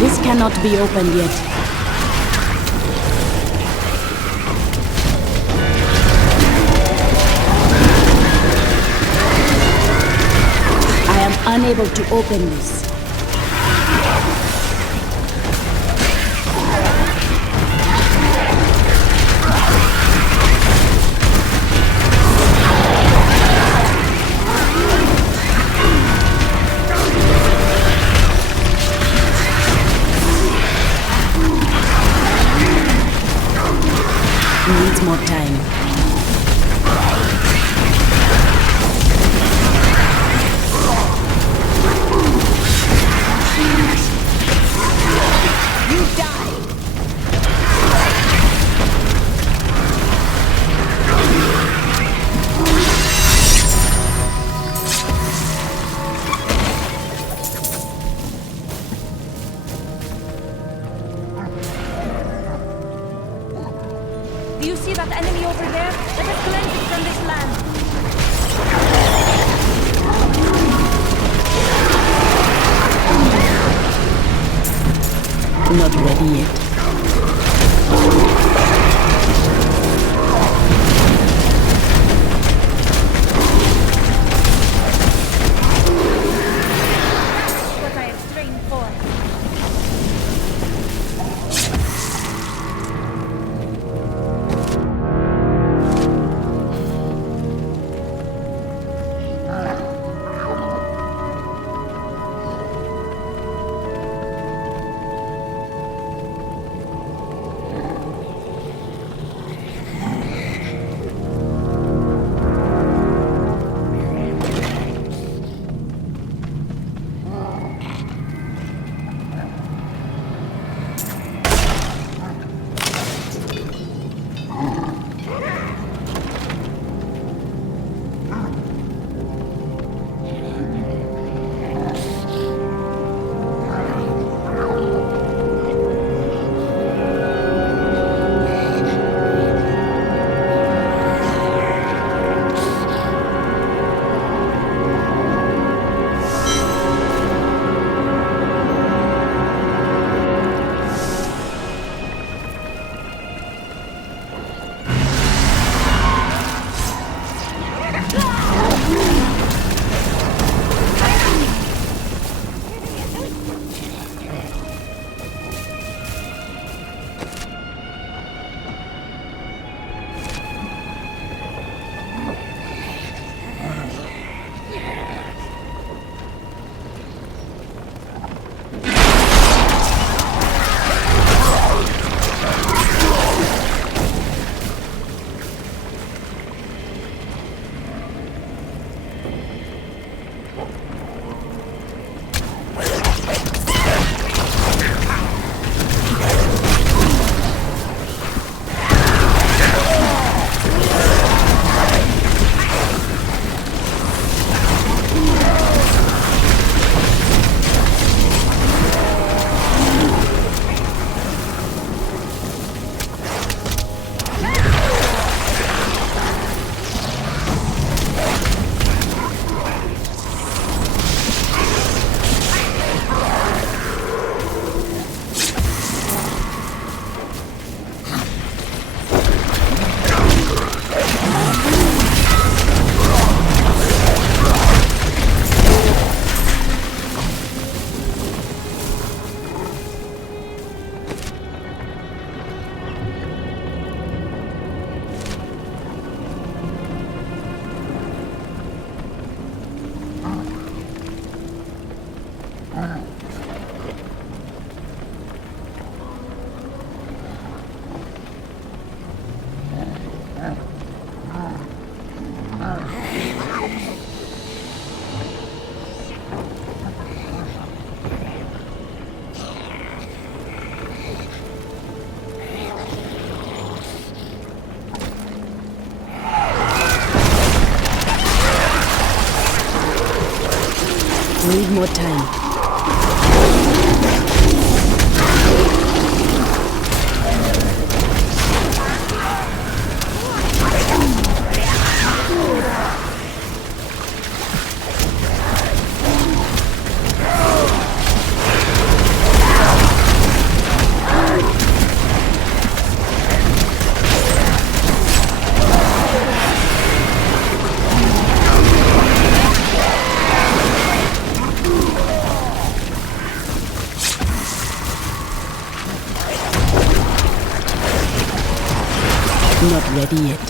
This cannot be opened yet. I am unable to open this. Needs more time. You die! Do you see that enemy over there? Let us cleanse it from this land. Not ready yet. What I have trained for. more time. Not ready yet.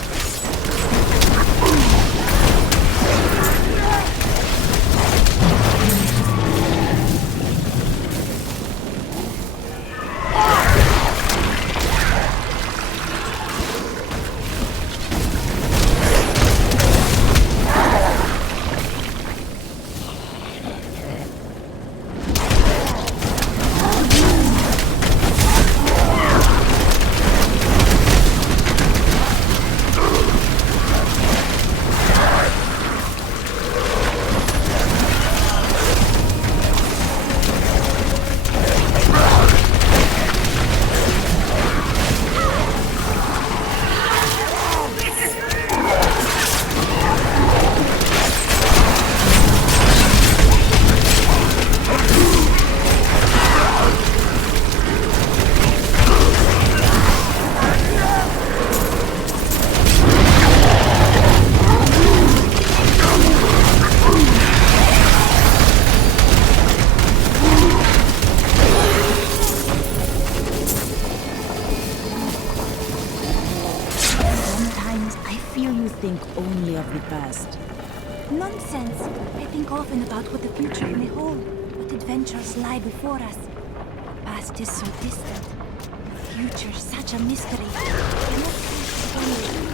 Think only of the past. Nonsense! I think often about what the future may hold, what adventures lie before us. The past is so distant. The future such a mystery. I cannot comprehend it.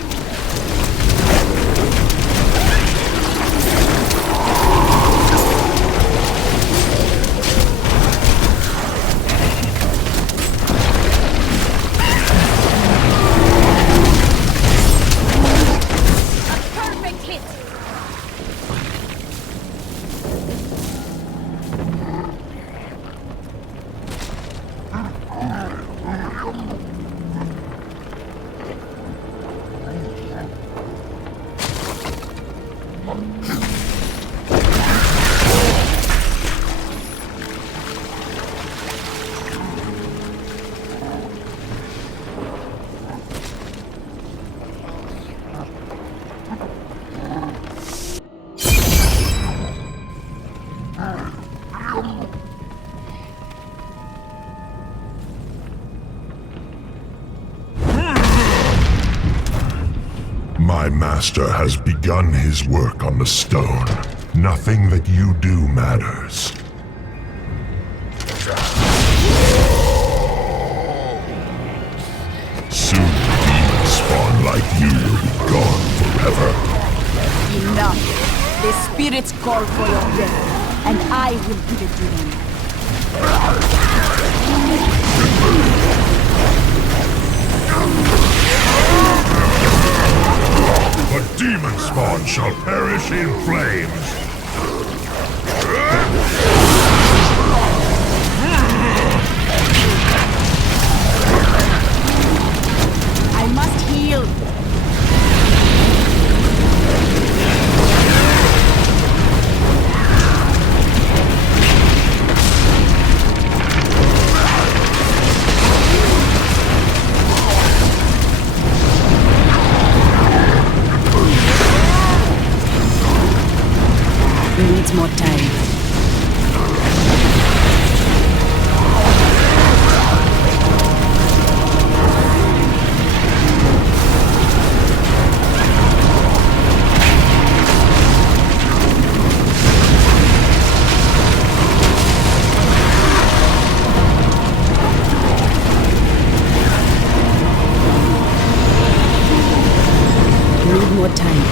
My master has begun his work on the stone. Nothing that you do matters. Soon demons spawn like you will be gone forever. Enough! The spirits call for your death, and I will give it to them. The demon spawn shall perish in flames. I must heal. Needs more time. Need more time.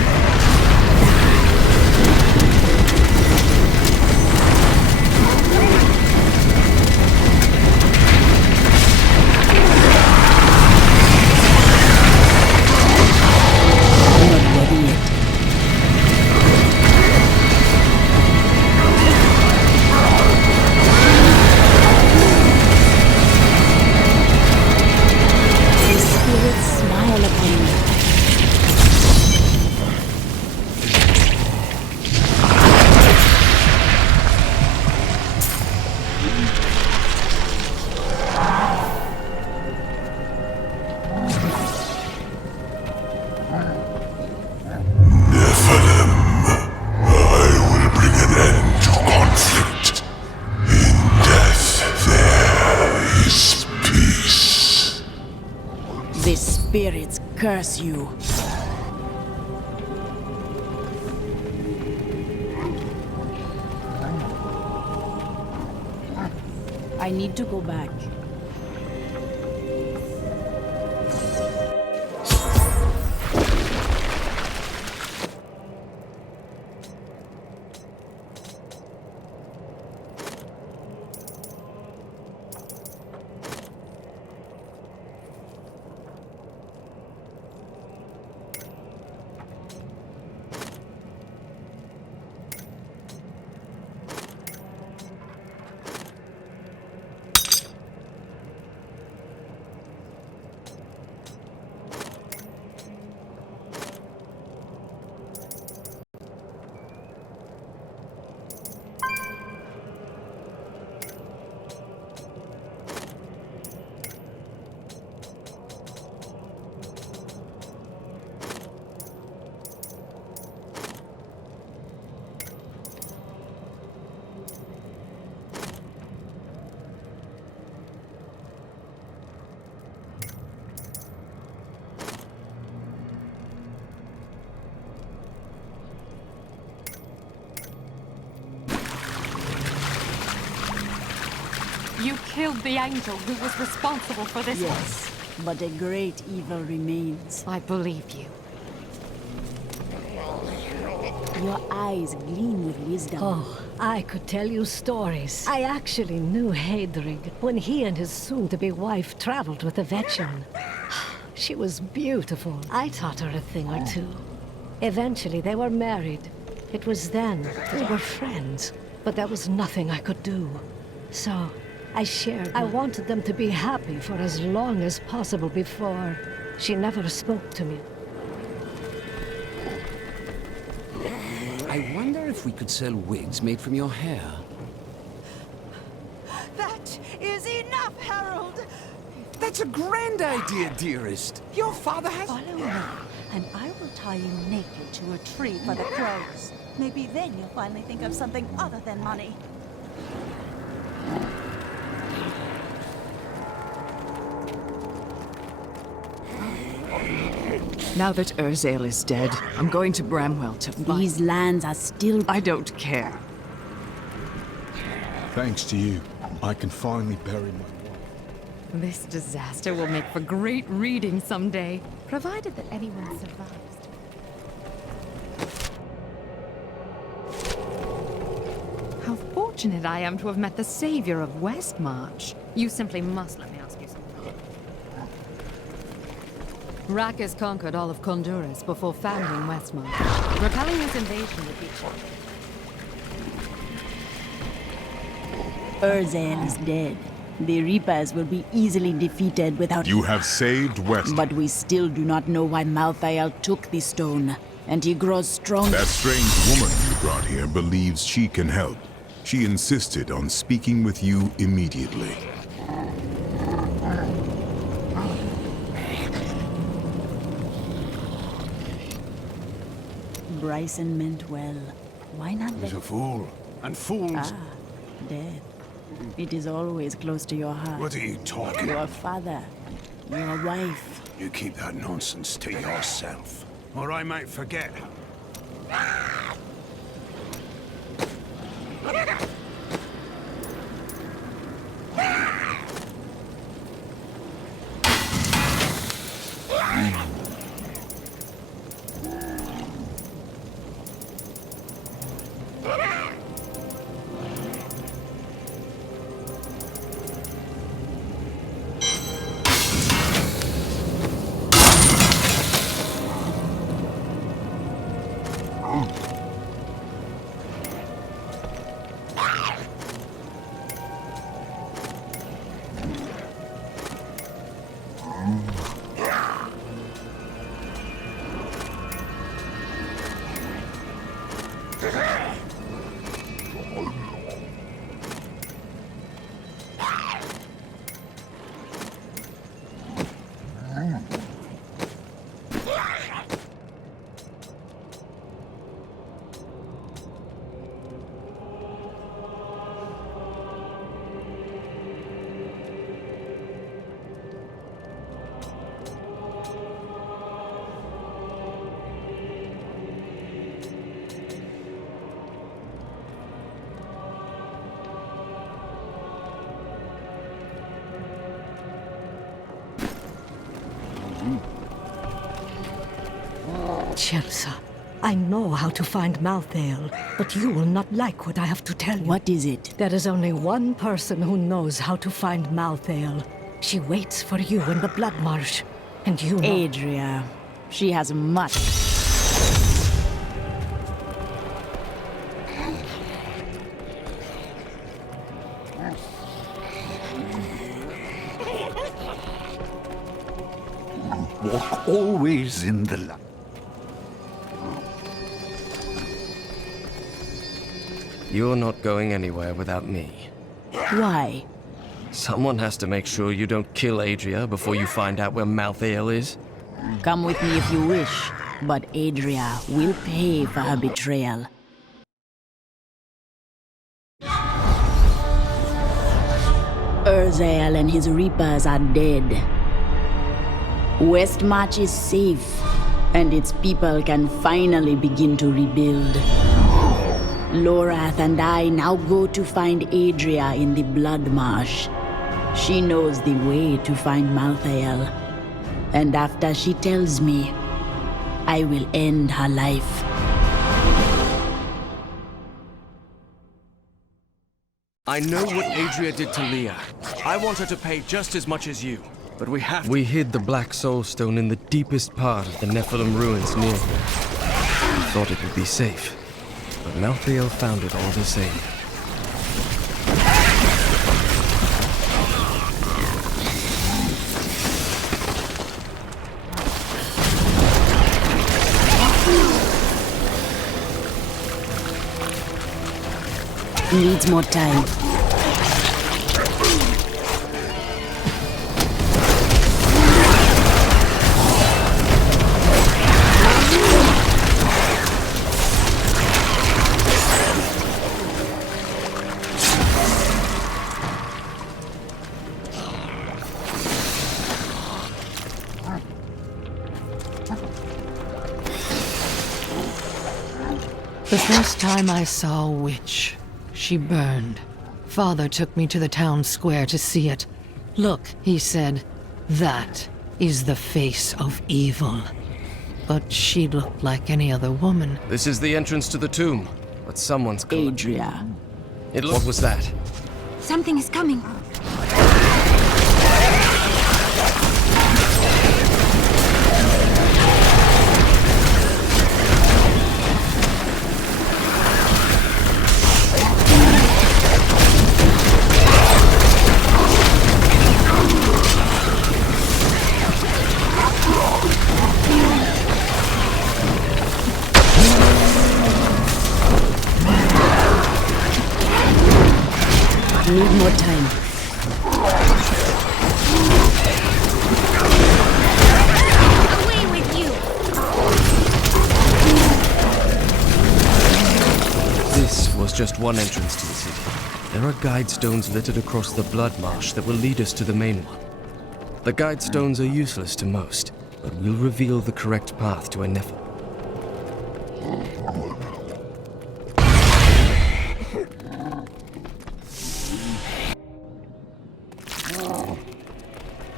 The spirits curse you. I need to go back. You killed the angel who was responsible for this. Yes, but a great evil remains. I believe you. Your eyes gleam with wisdom. Oh, I could tell you stories. I actually knew Haedrig when he and his soon-to-be wife traveled with the Vetchen. She was beautiful. I taught her a thing or two. Eventually, they were married. It was then. We were friends. But there was nothing I could do. So, I shared. I wanted them to be happy for as long as possible before she never spoke to me. I wonder if we could sell wigs made from your hair. That is enough, Harold! That's a grand idea, dearest. Your father has... Follow me, and I will tie you naked to a tree for the crows. Maybe then you'll finally think of something other than money. Now that Urzael is dead, I'm going to Bramwell to find... These lands are still... I don't care. Thanks to you, I can finally bury my wife. This disaster will make for great reading someday, provided that anyone survives. How fortunate I am to have met the savior of Westmarch. You simply must let me ask you something. Rackus conquered all of Honduras before founding Westmarch. Repelling his invasion would be Urzael is dead. The Reapers will be easily defeated without... You have saved West. But we still do not know why Malthael took the stone. And he grows strong... That strange woman you brought here believes she can help. She insisted on speaking with you immediately. Bryson meant well. Why not He's let... a fool. And fools... Ah, death. It is always close to your heart. What are you talking Your father, your wife. You keep that nonsense to yourself, or I might forget. Chelsea, I know how to find Malthael, but you will not like what I have to tell you. What is it? There is only one person who knows how to find Malthael. She waits for you in the Blood Marsh, and you know... Adria. She has much. Walk always in the light. You're not going anywhere without me. Why? Someone has to make sure you don't kill Adria before you find out where Malthael is. Come with me if you wish, but Adria will pay for her betrayal. Urzael and his Reapers are dead. Westmarch is safe, and its people can finally begin to rebuild. Lorath and I now go to find Adria in the Blood Marsh. She knows the way to find Malthael, and after she tells me, I will end her life. I know what Adria did to Leah. I want her to pay just as much as you. But we have to... We hid the Black Soul Stone in the deepest part of the Nephilim ruins near here. We thought it would be safe, but Malthael found it all the same. Needs more time. The first time I saw a witch, she burned. Father took me to the town square to see it. Look, he said, that is the face of evil. But she looked like any other woman. This is the entrance to the tomb, but someone's... Adria. What was that? Something is coming. Need more time. Away with you! This was just one entrance to the city. There are guide stones littered across the Blood Marsh that will lead us to the main one. The guide stones are useless to most, but will reveal the correct path to a Nephilim.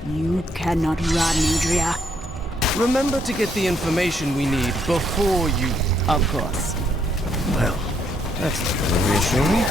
You cannot run, Adria. Remember to get the information we need before you... Of course. Well, that's not really reassuring.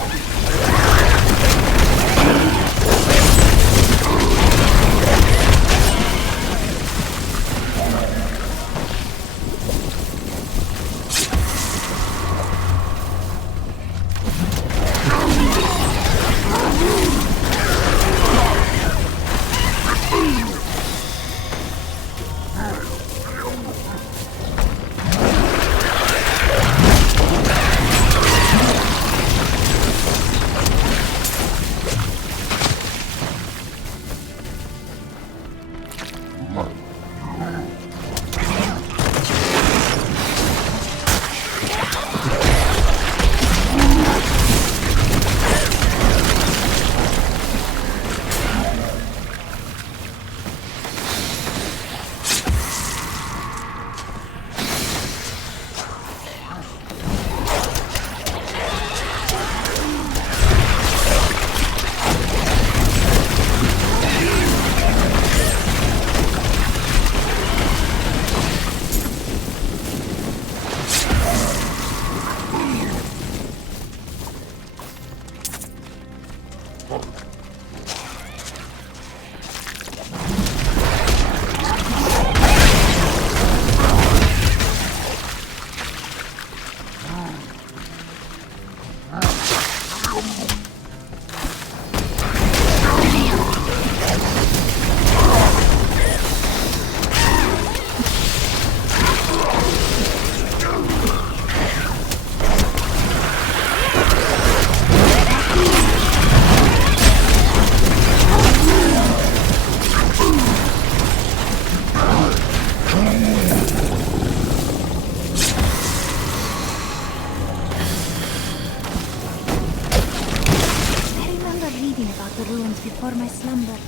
remember.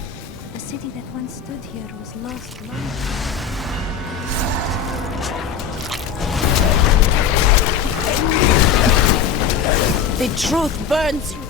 The city that once stood here was lost long ago. The truth burns you.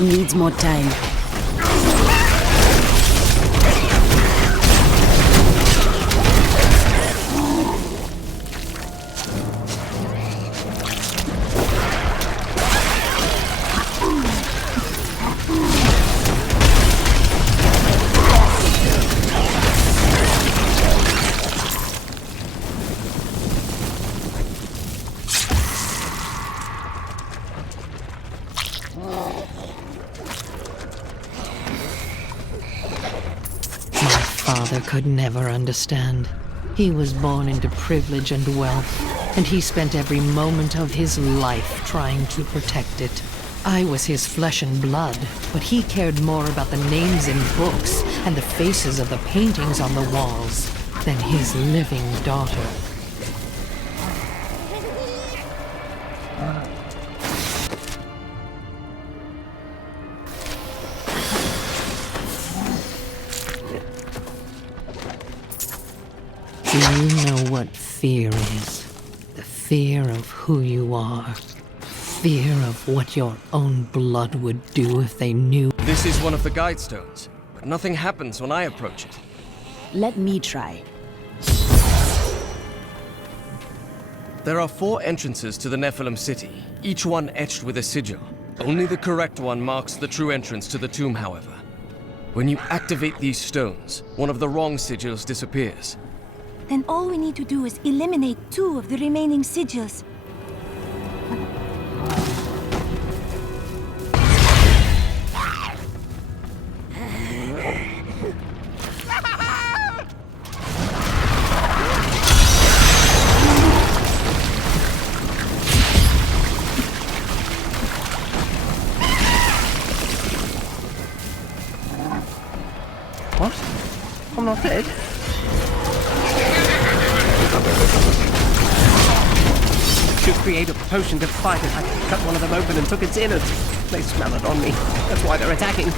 Needs more time. Father could never understand. He was born into privilege and wealth, and he spent every moment of his life trying to protect it. I was his flesh and blood, but he cared more about the names in books and the faces of the paintings on the walls than his living daughter. Do you know what fear is? The fear of who you are. Fear of what your own blood would do if they knew. This is one of the guide stones, but nothing happens when I approach it. Let me try. There are 4 entrances to the Nephilim city, each one etched with a sigil. Only the correct one marks the true entrance to the tomb, however. When you activate these stones, one of the wrong sigils disappears. Then all we need to do is eliminate 2 of the remaining sigils. What? I'm not dead. To create a potion to fight it, I cut one of them open and took its innards. They smell it on me. That's why they're attacking.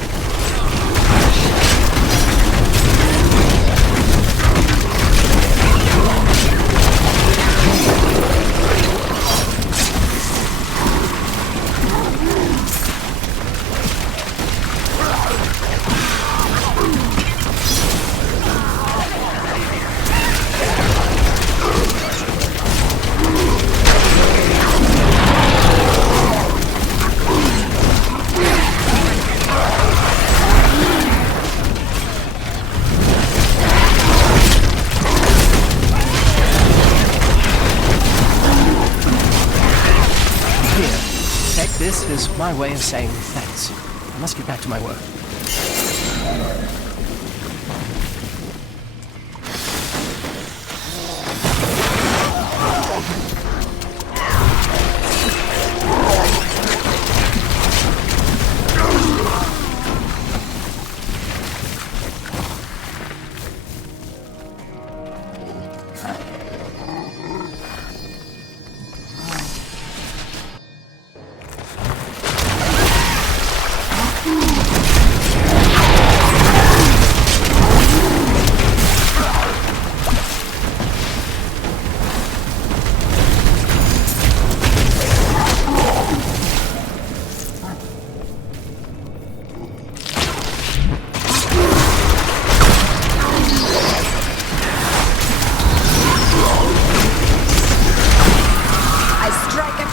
This is my way of saying thanks. I must get back to my work.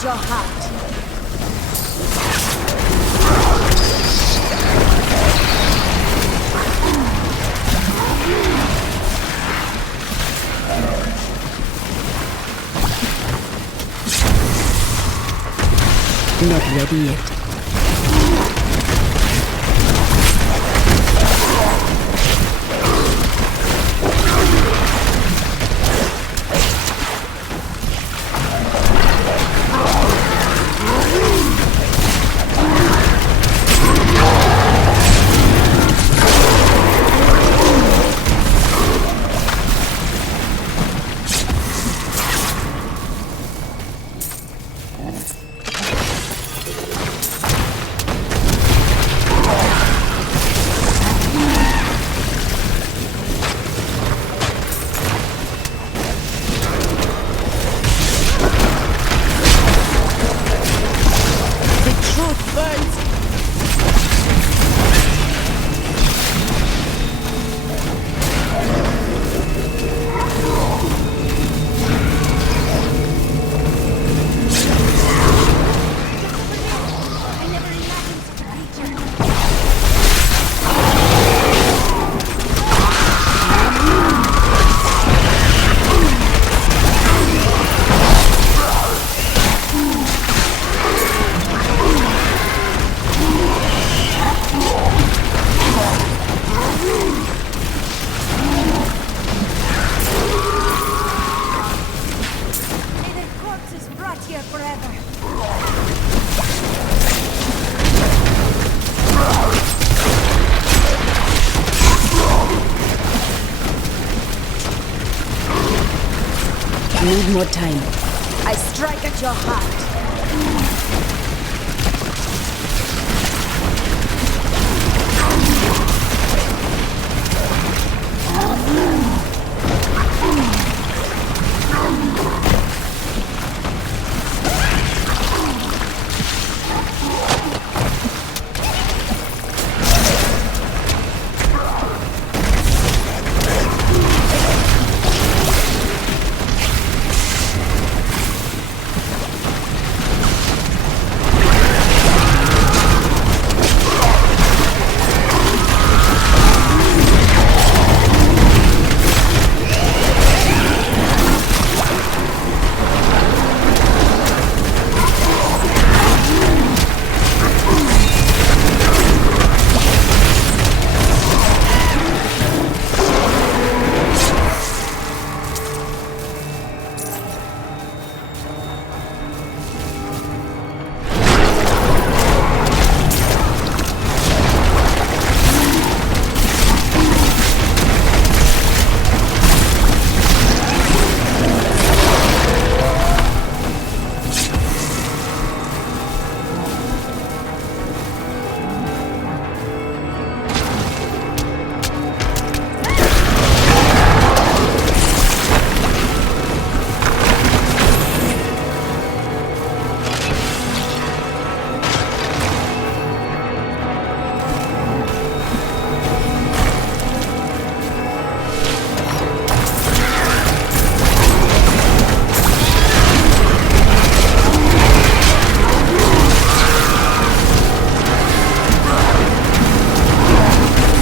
Your heart. Not ready yet. truth burns. Need more time. I strike at your heart.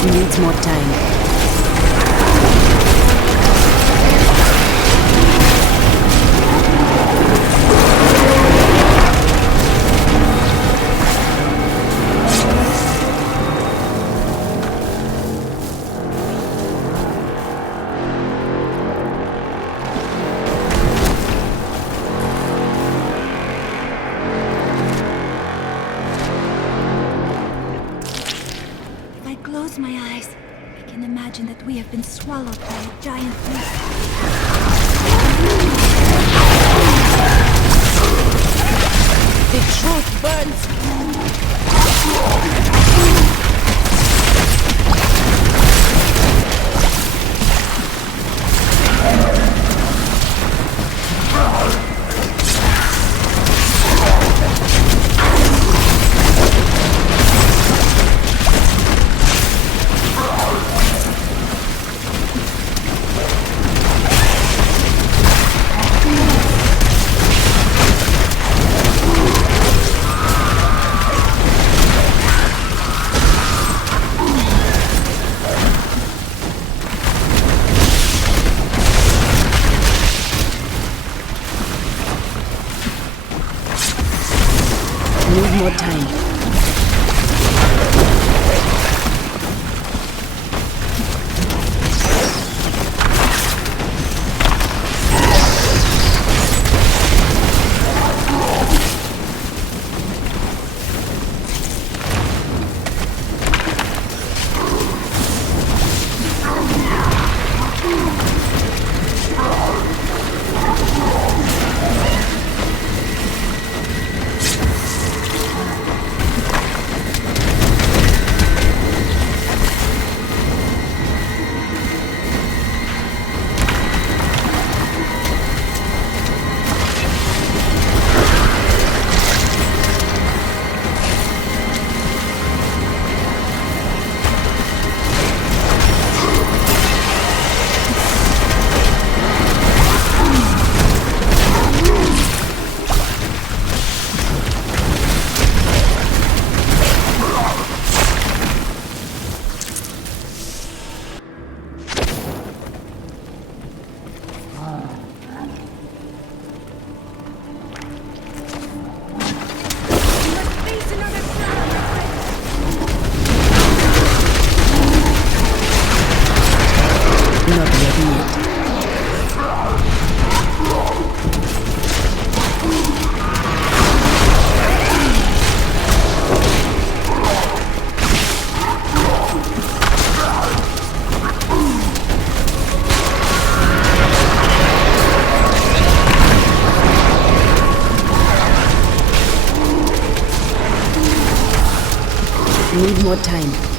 Needs more time. Close my eyes. I can imagine that we have been swallowed by a giant beast. The truth burns. be it. Need more time.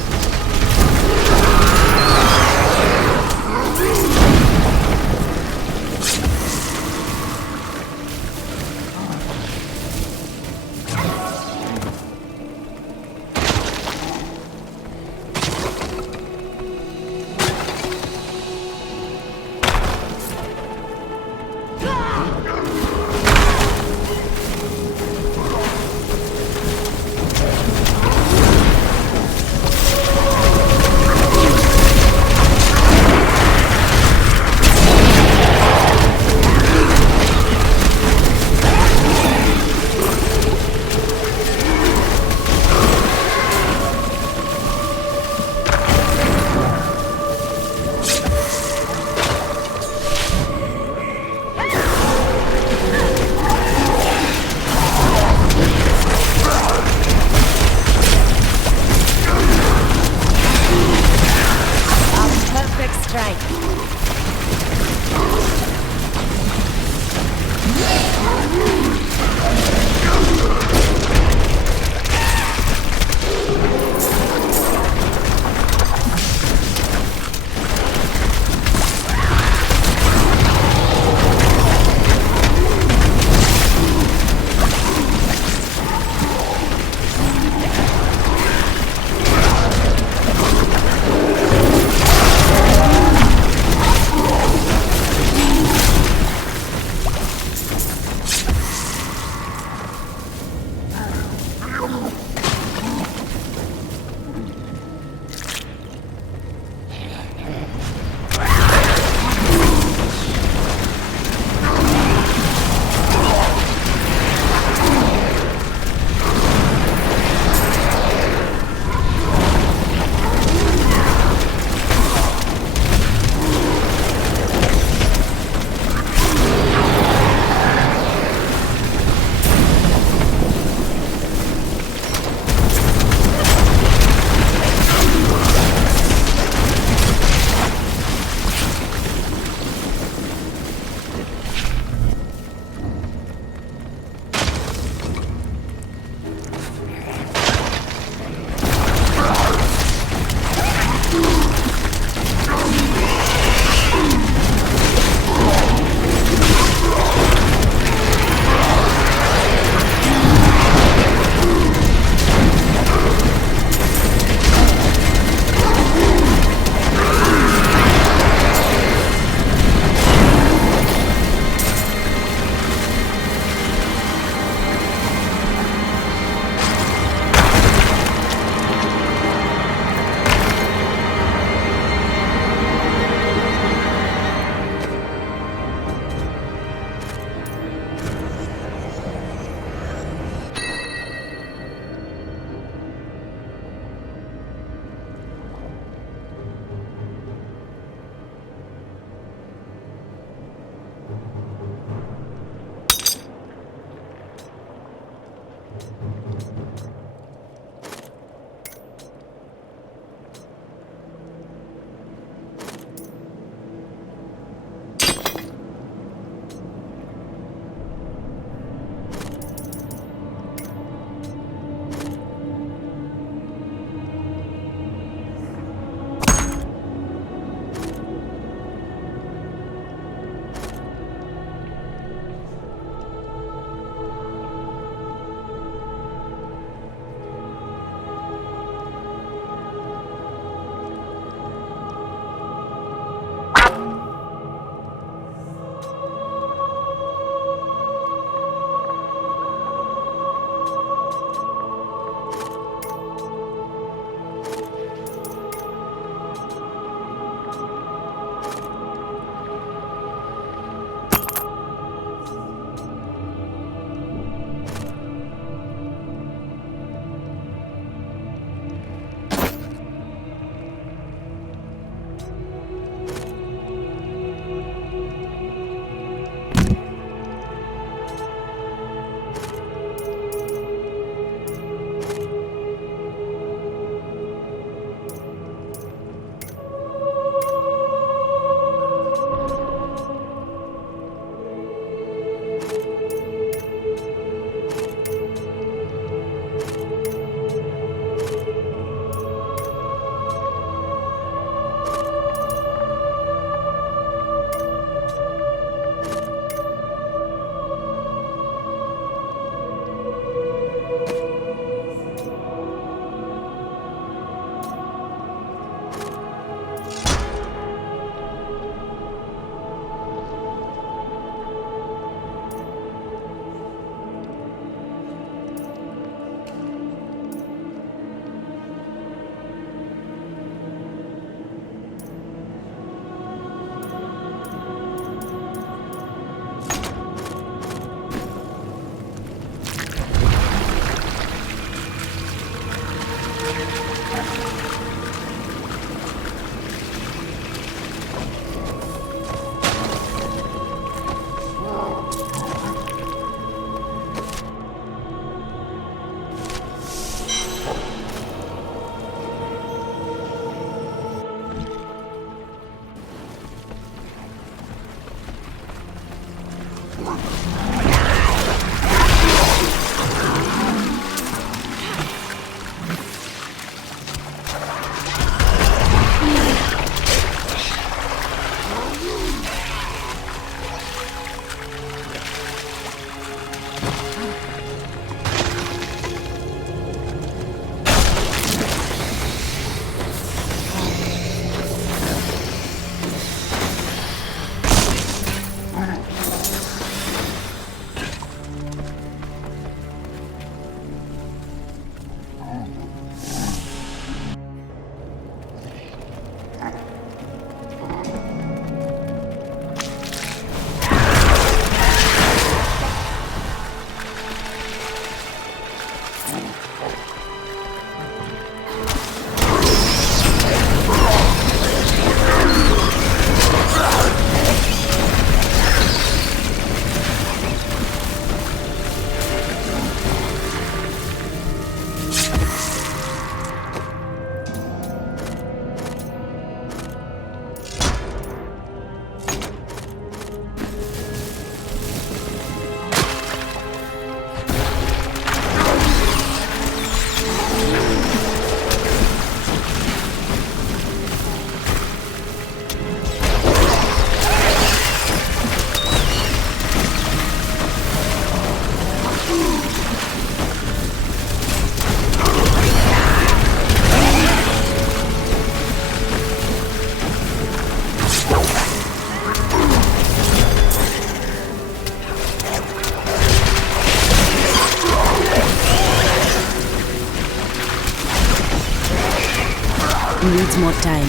Needs more time.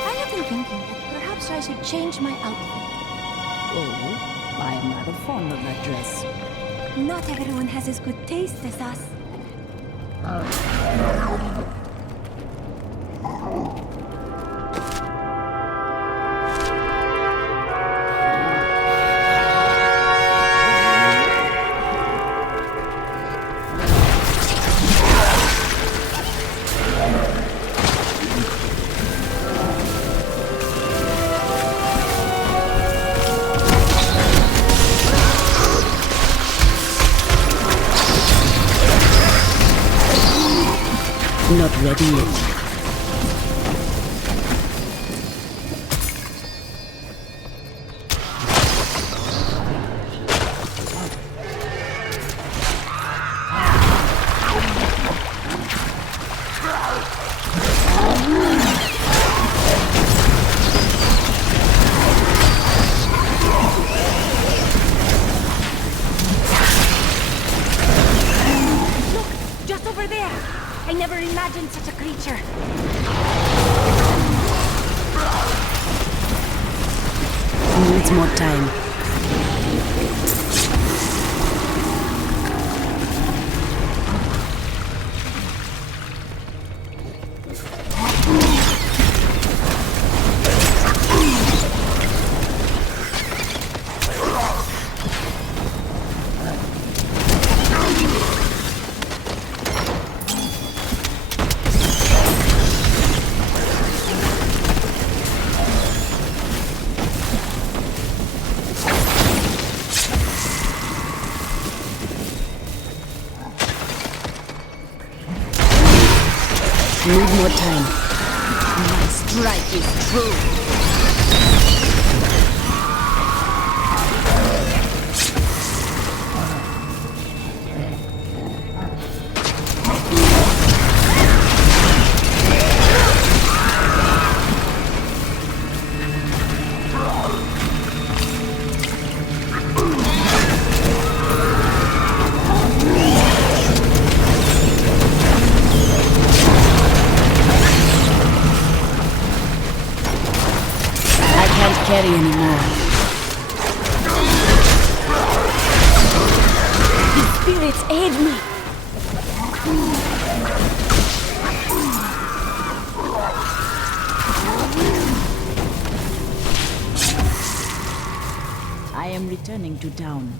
I have been thinking that perhaps I should change my outfit. Oh, I am rather fond of that dress. Not everyone has as good taste as us. Not ready yet. Just over there! I never imagined such a creature. Needs more time. Need more time. My strike is true. Carry anymore. The spirits aid me. I am returning to town.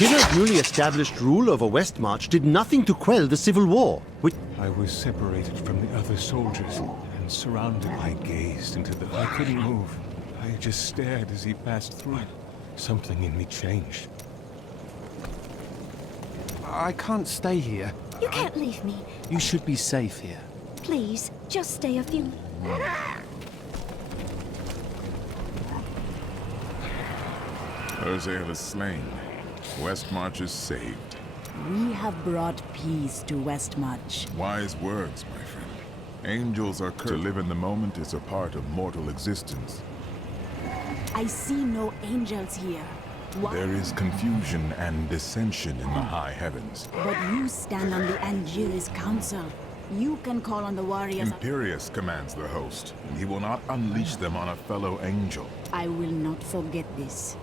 Attina's newly established rule over Westmarch did nothing to quell the civil war, which... I was separated from the other soldiers, and surrounded. I gazed into the... I couldn't move. I just stared as he passed through. Something in me changed. I can't stay here. You can't leave me. You should be safe here. Please, just stay a few... Urzael is slain. Westmarch is saved. We have brought peace to Westmarch. Wise words, my friend. Angels are cursed. To live in the moment is a part of mortal existence. I see no angels here. Why? There is confusion and dissension in the high heavens. But you stand on the Angiris Council. You can call on the warriors. Imperius commands the host, and he will not unleash them on a fellow angel. I will not forget this.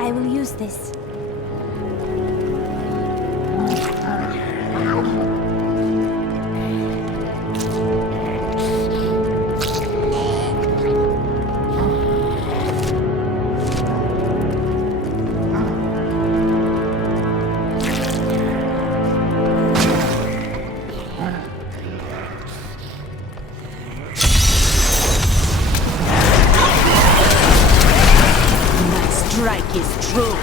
I will use this. Strike is true.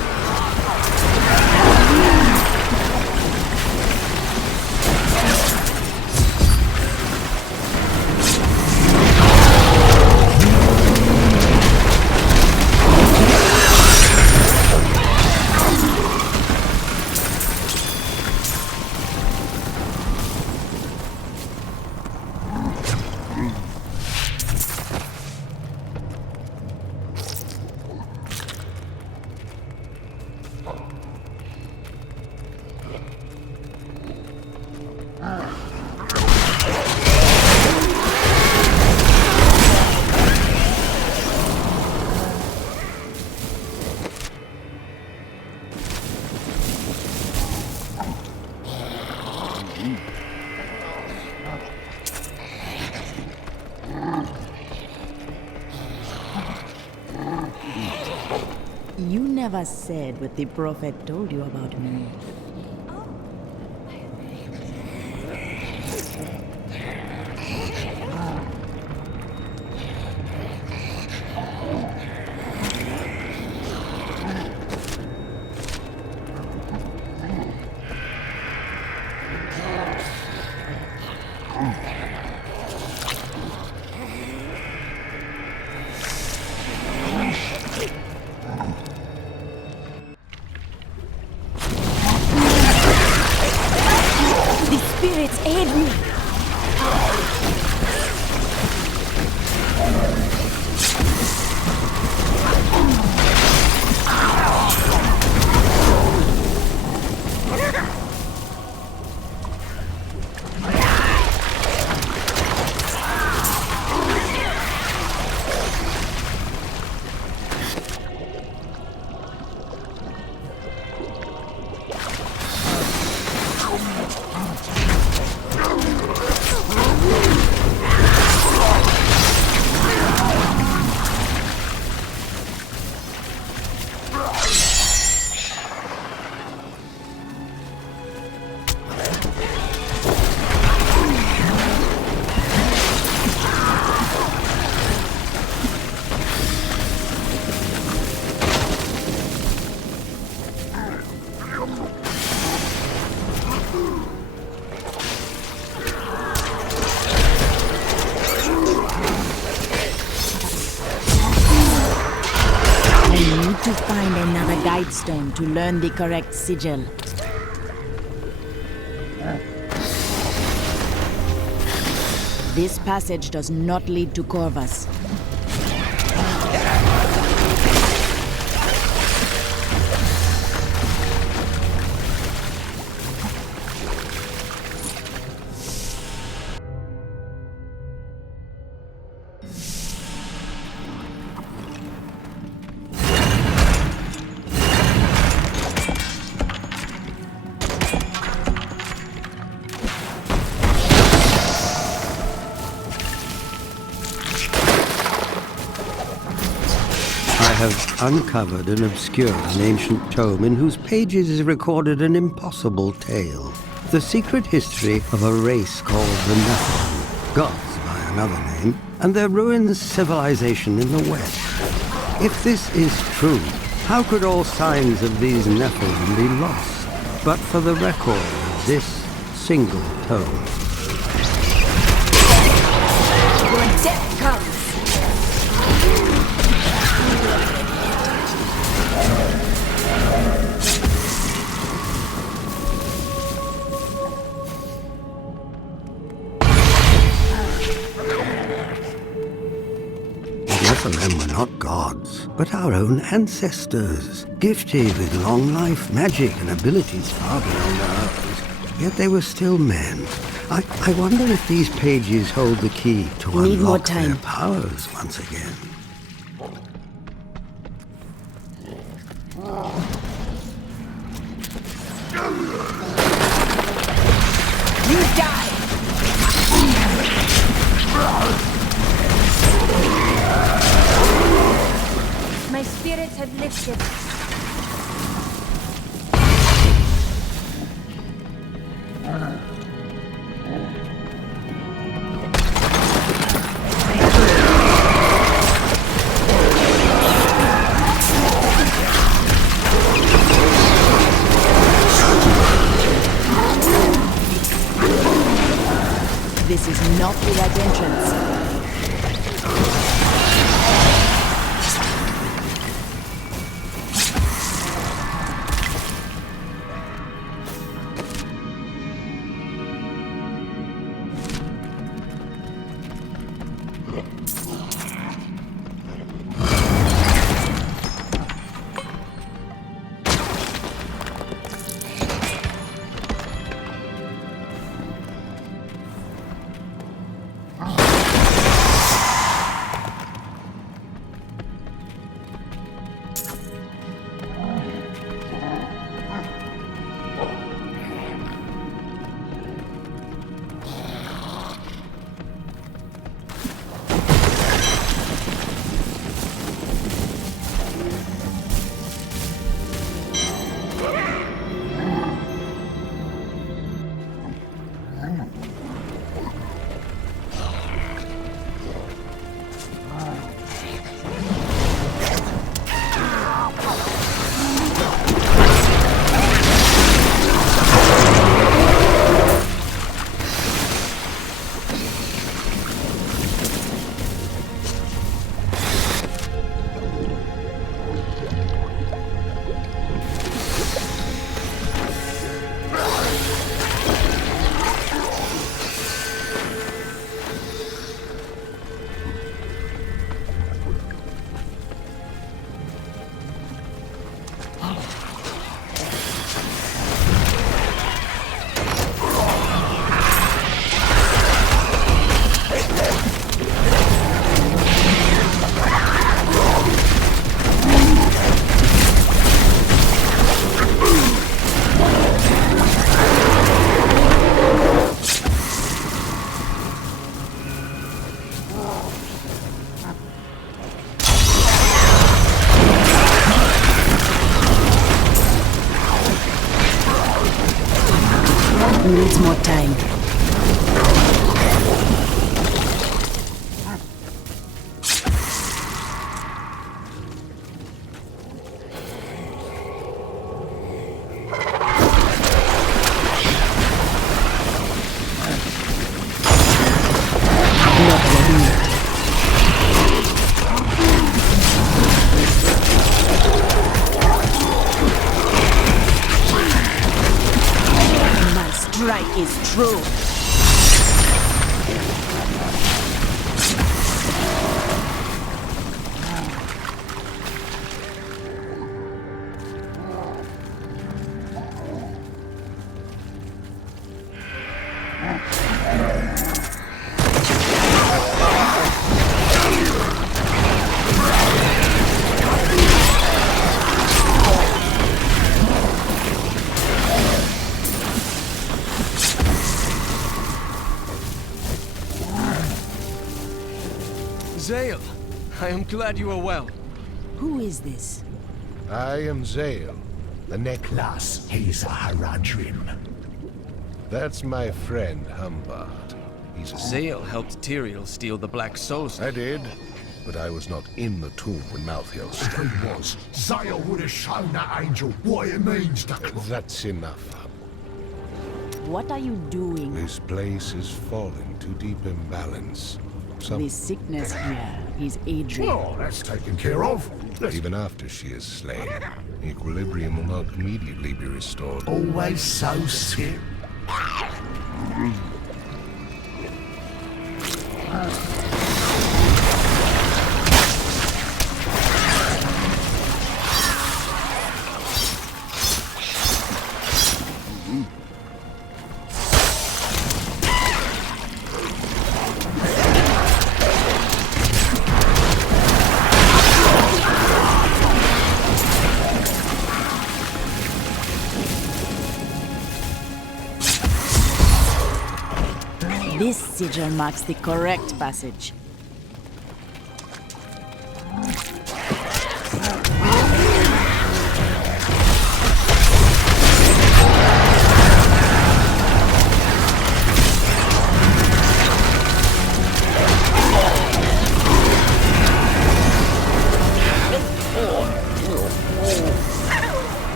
You never said what the prophet told you about me. Hearthstone to learn the correct sigil. This passage does not lead to Corvus. Uncovered and obscured an ancient tome in whose pages is recorded an impossible tale. The secret history of a race called the Nephilim, gods by another name, and their ruined civilization in the west. If this is true, how could all signs of these Nephilim be lost, but for the record of this single tome? Your death comes! Nephilim were not gods, but our own ancestors, gifted with long life, magic, and abilities far beyond ours. Yet they were still men. I wonder if these pages hold the key to Need more unlock time. their powers once again. You die! My spirits have lifted. This is not the right entrance. Needs more time. lie is true. Zale, I am glad you are well. Who is this? I am Zale, the Necklace Haza Haradrim. That's my friend Humbard. He's a... Zale helped Tyrael steal the Black Soulstone. I did, but I was not in the tomb when Malthael stole. If he was, Zale would have shown that angel what it means to... That's enough. What are you doing? This place is falling to deep imbalance. This sickness here is Adria. Oh, that's taken care of. Even after she is slain, equilibrium will not immediately be restored. Always so sick. This sigil marks the correct passage.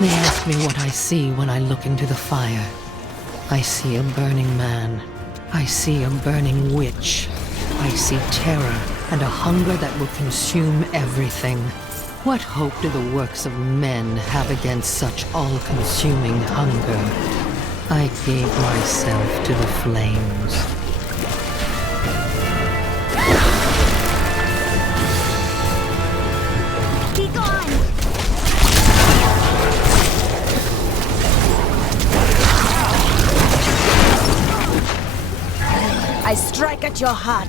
They ask me what I see when I look into the fire. I see a burning man. I see a burning witch. I see terror and a hunger that will consume everything. What hope do the works of men have against such all-consuming hunger? I gave myself to the flames. Be gone! I strike at your heart.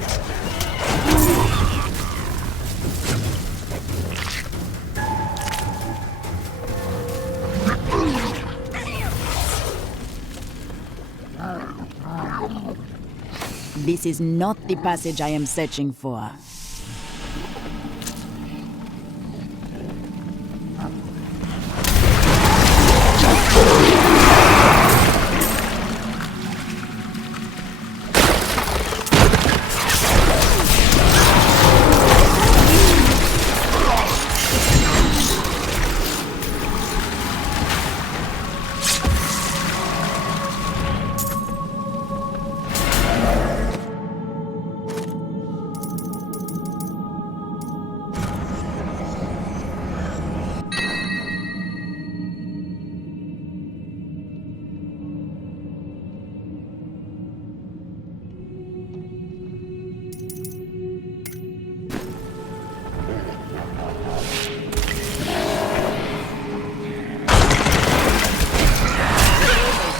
This is not the passage I am searching for.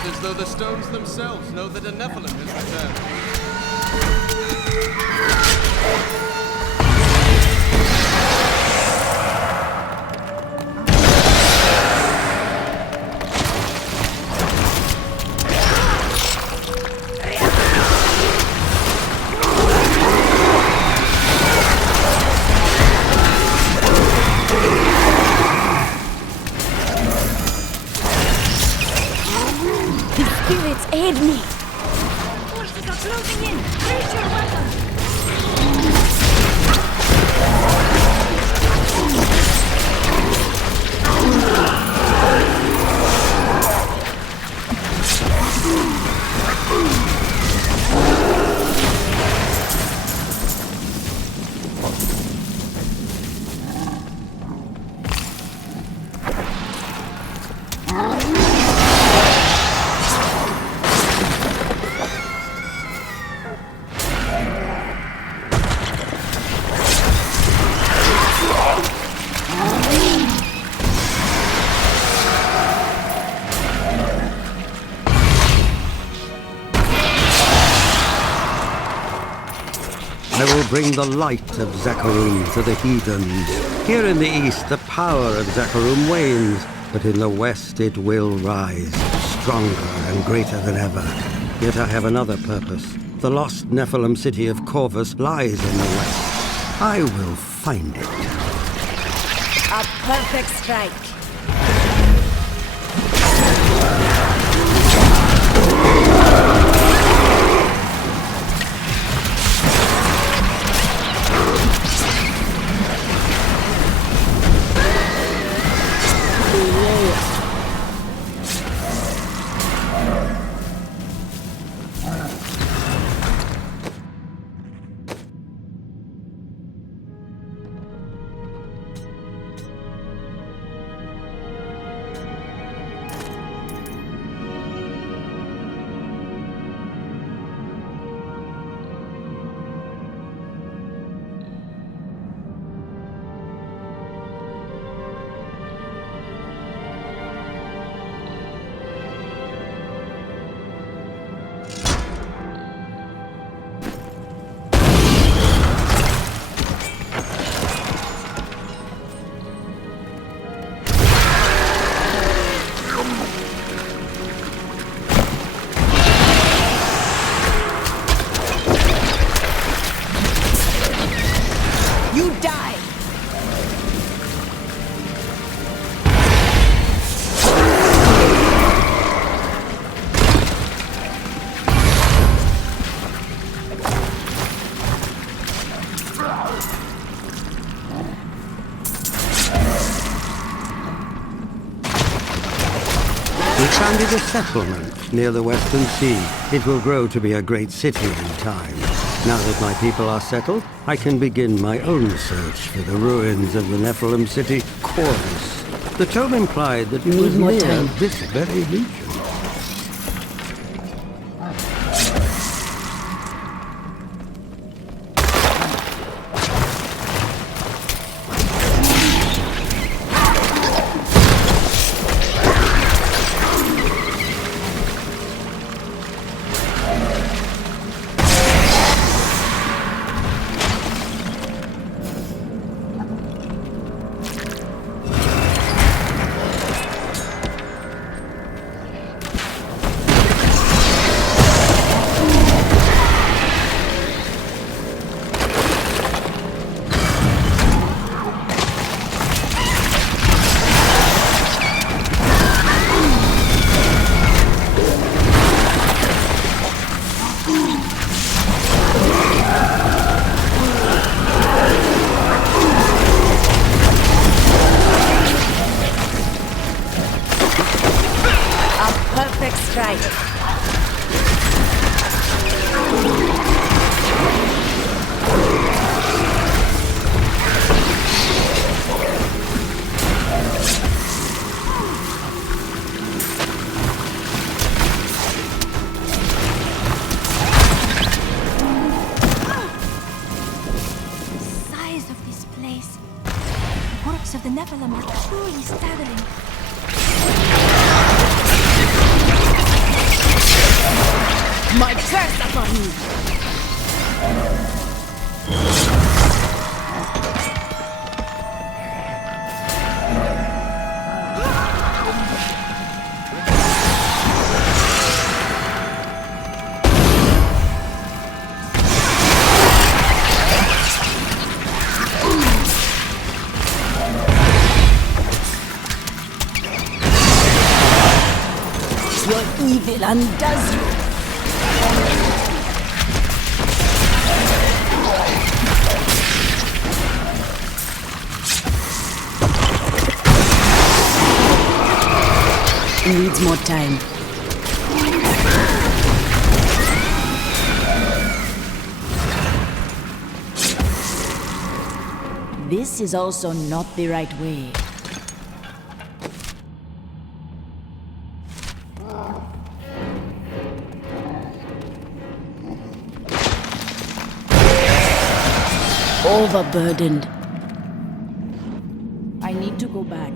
As though the stones themselves know that a Nephilim has returned. Spirits aid me! Forces are closing in! Raise your weapons! I will bring the light of Zakarum to the heathens. Here in the east, the power of Zakarum wanes, but in the west it will rise, stronger and greater than ever. Yet I have another purpose. The lost Nephilim city of Corvus lies in the west. I will find it. A perfect strike. We founded a settlement near the Western Sea. It will grow to be a great city in time. Now that my people are settled, I can begin my own search for the ruins of the Nephilim city, Corvus. The tome implied that it was near this very region. Of the Nephilim are truly staggering. My curse upon you! Evil undoes you. Needs more time. This is also not the right way. Overburdened. I need to go back.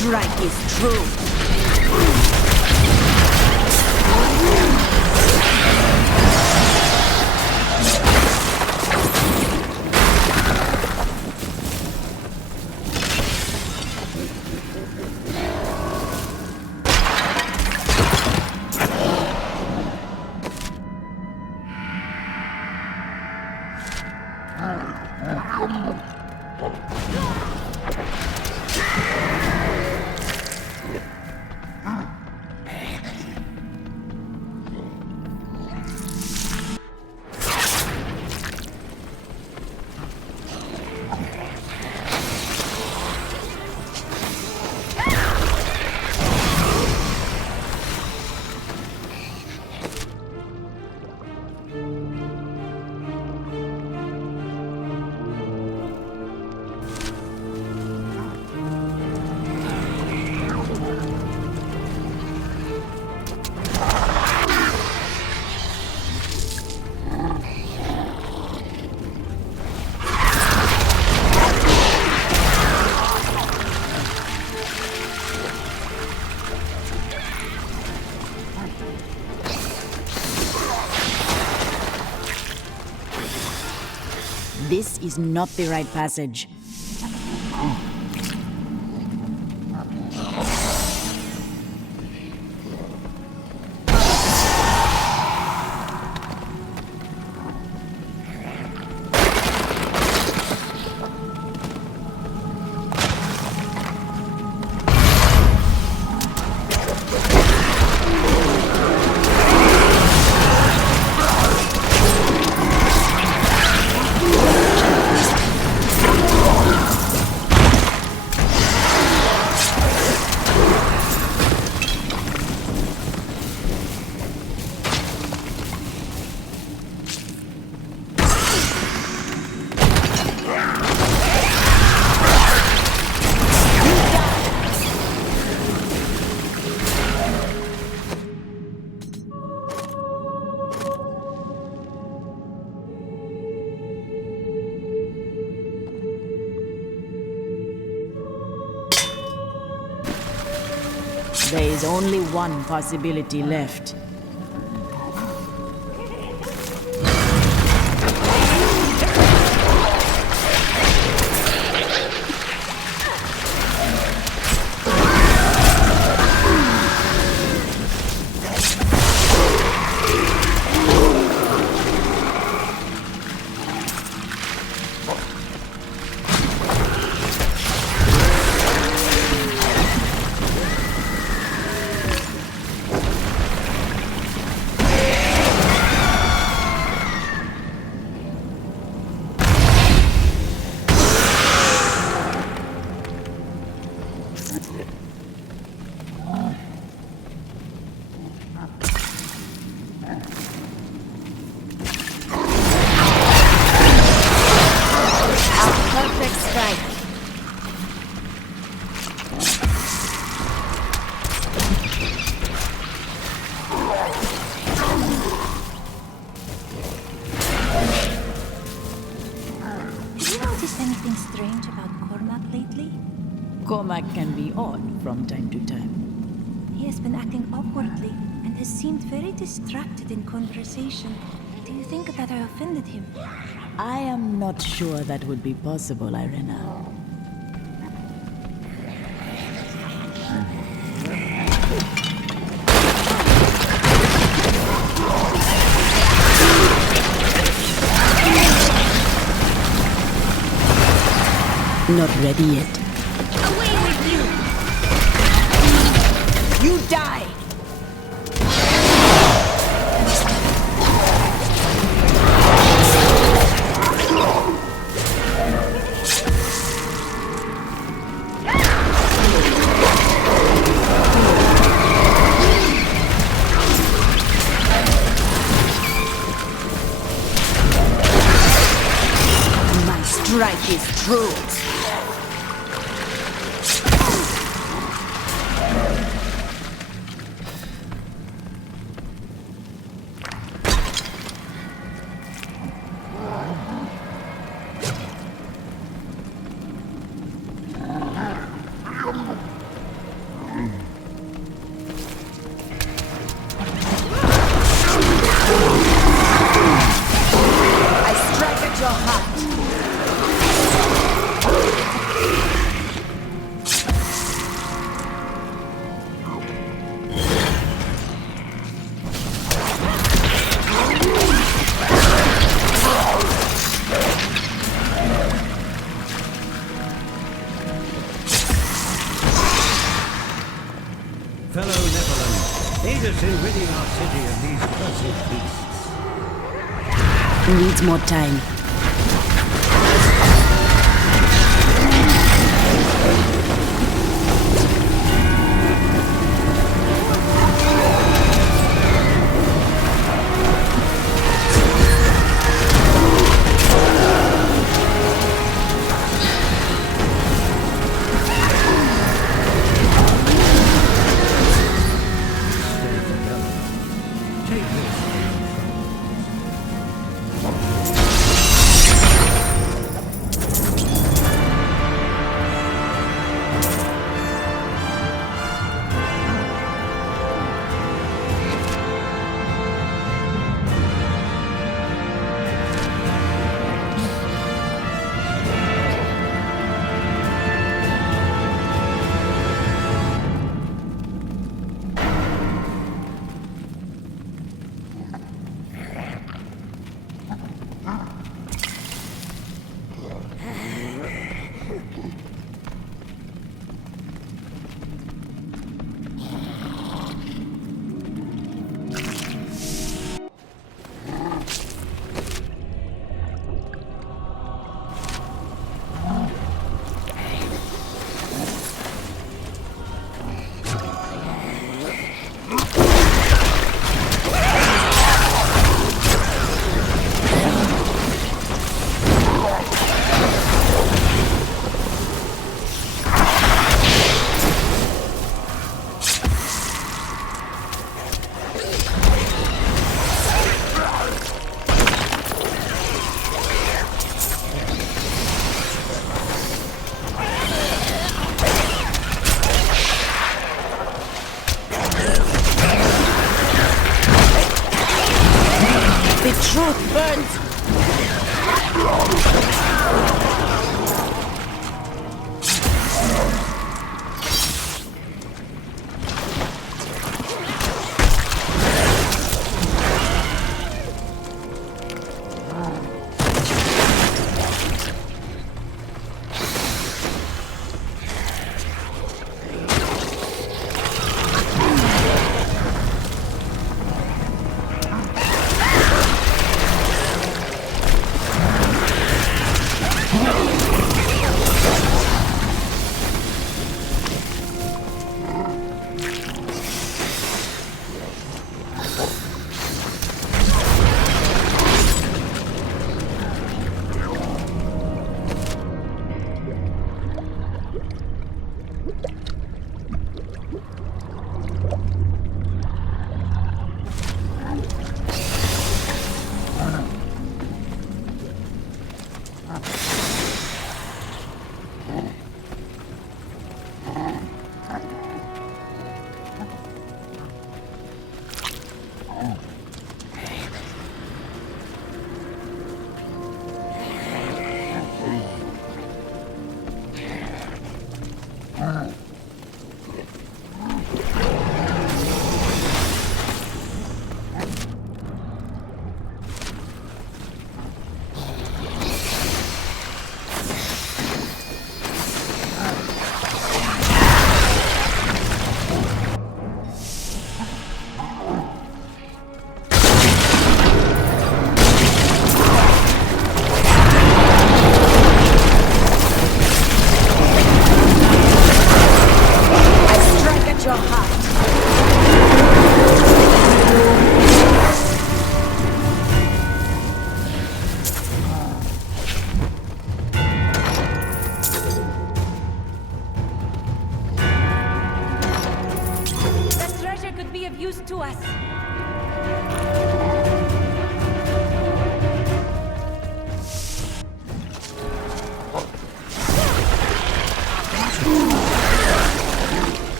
strike is true. This is not the right passage. There is only one possibility left. Cormac can be odd from time to time. He has been acting awkwardly and has seemed very distracted in conversation. Do you think that I offended him? I am not sure that would be possible, Irena. Not ready yet. Away with you! You die! My strike is true. in ridding our city of these cursed beasts. Needs more time. Truth burns!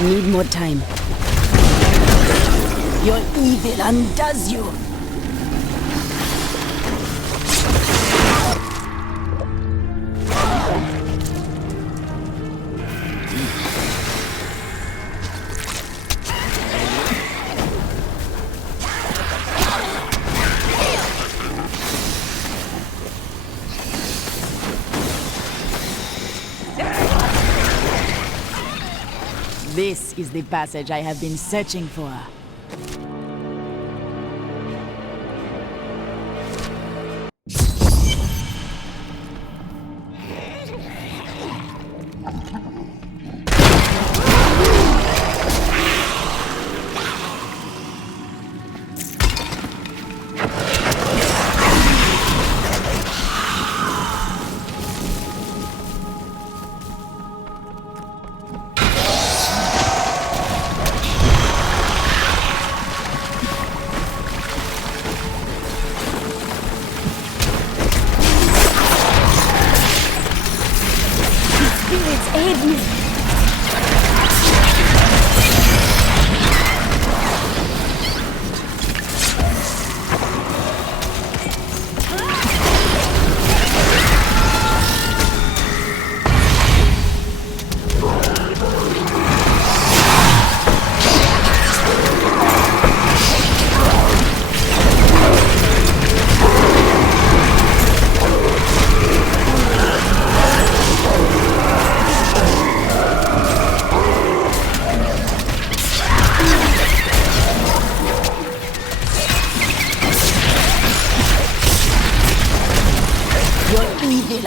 Need more time. Your evil undoes you. This is the passage I have been searching for.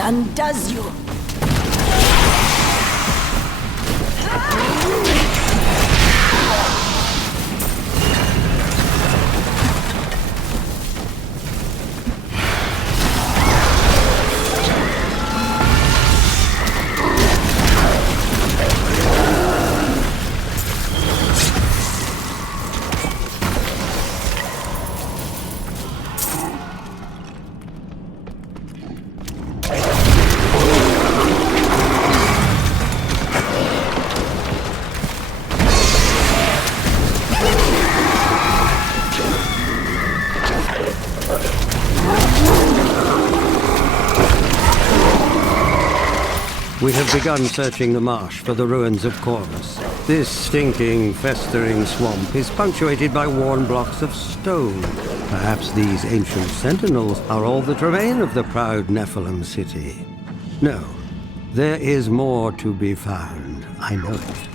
Undoes you. We have begun searching the marsh for the ruins of Corvus. This stinking, festering swamp is punctuated by worn blocks of stone. Perhaps these ancient sentinels are all that remain of the proud Nephilim city. No, there is more to be found. I know it.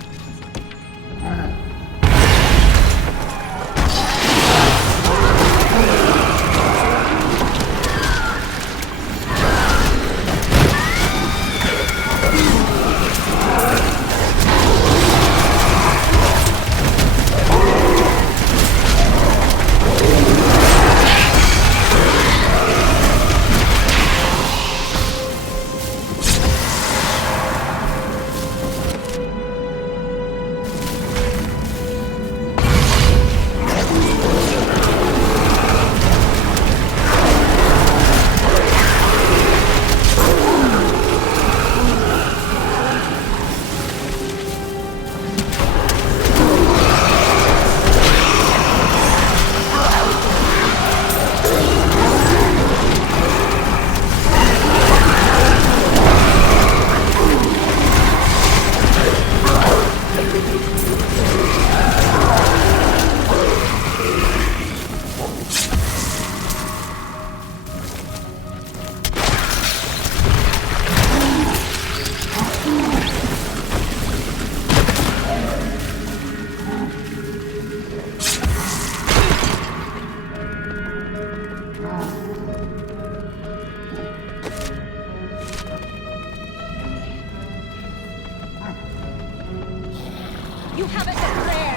You have it then, rare.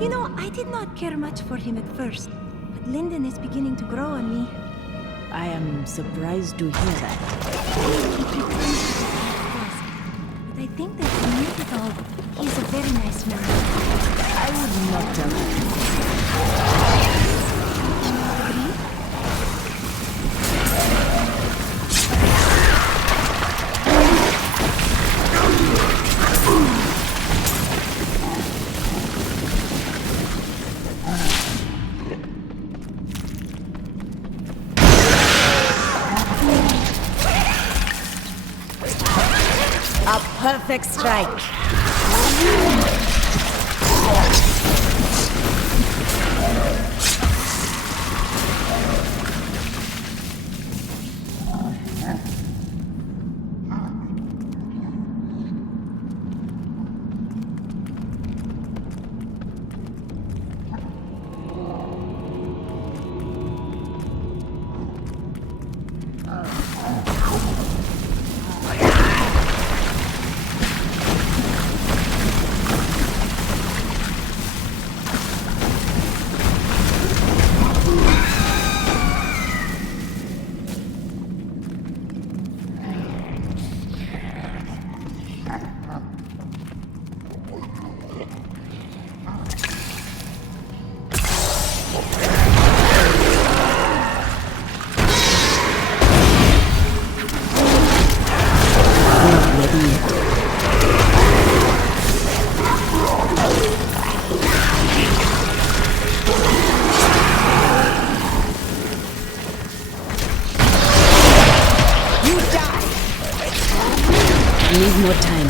You know, I did not care much for him at first, but Linden is beginning to grow on me. I am surprised to hear that. But I think that beneath it all, he's a very nice man. I would not tell you. A perfect strike. Need more time.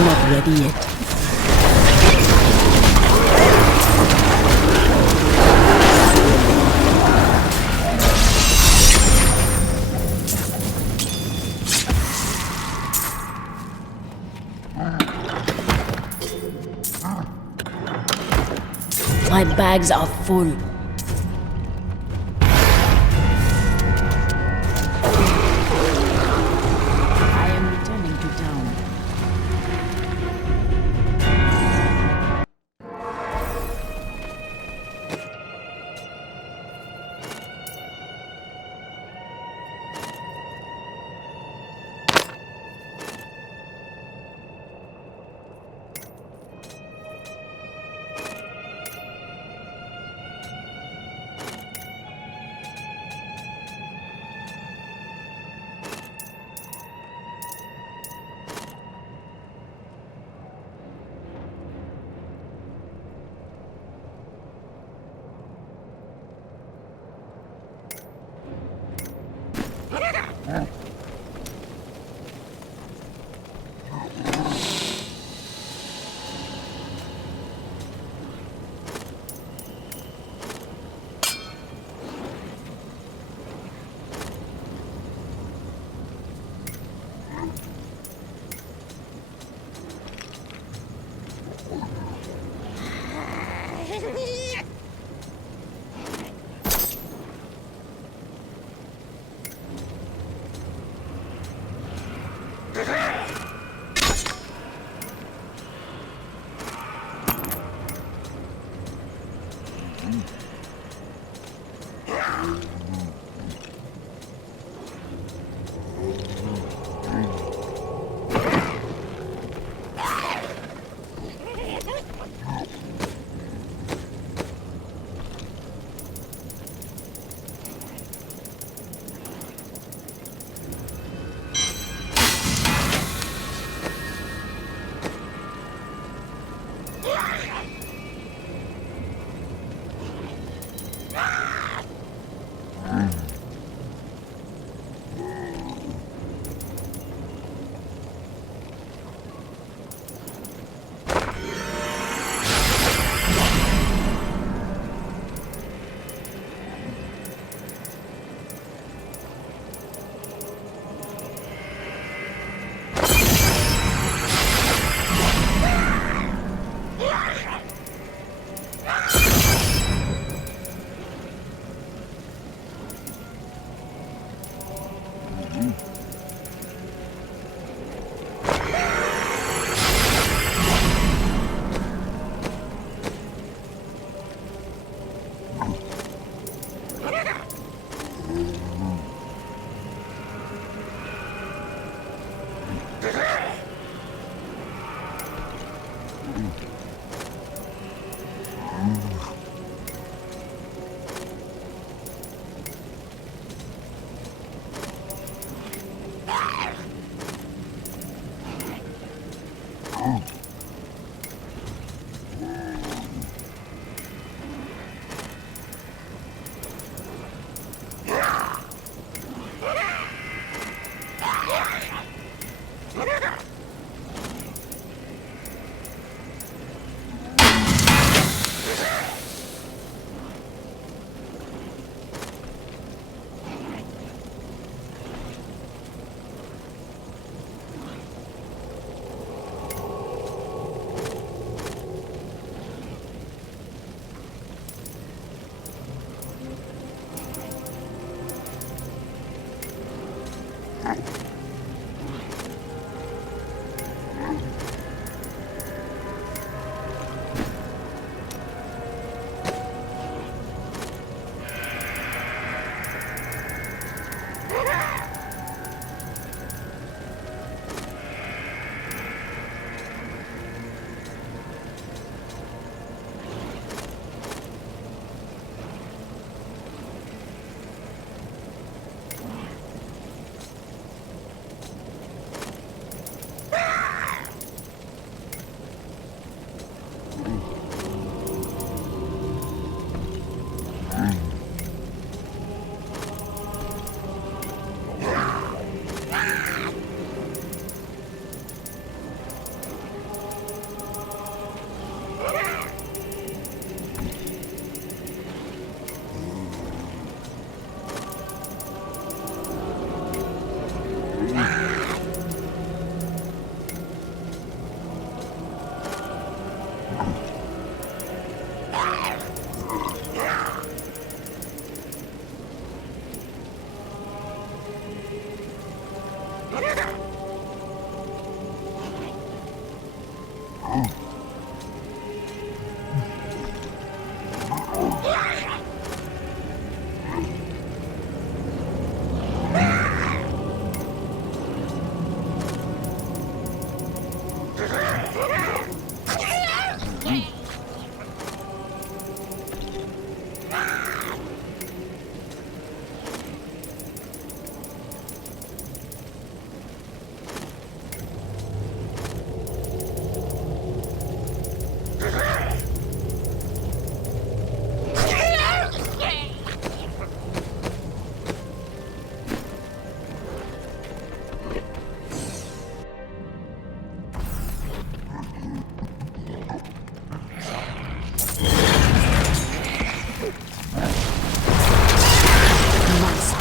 Not ready yet. My bags are full. I am returning to town.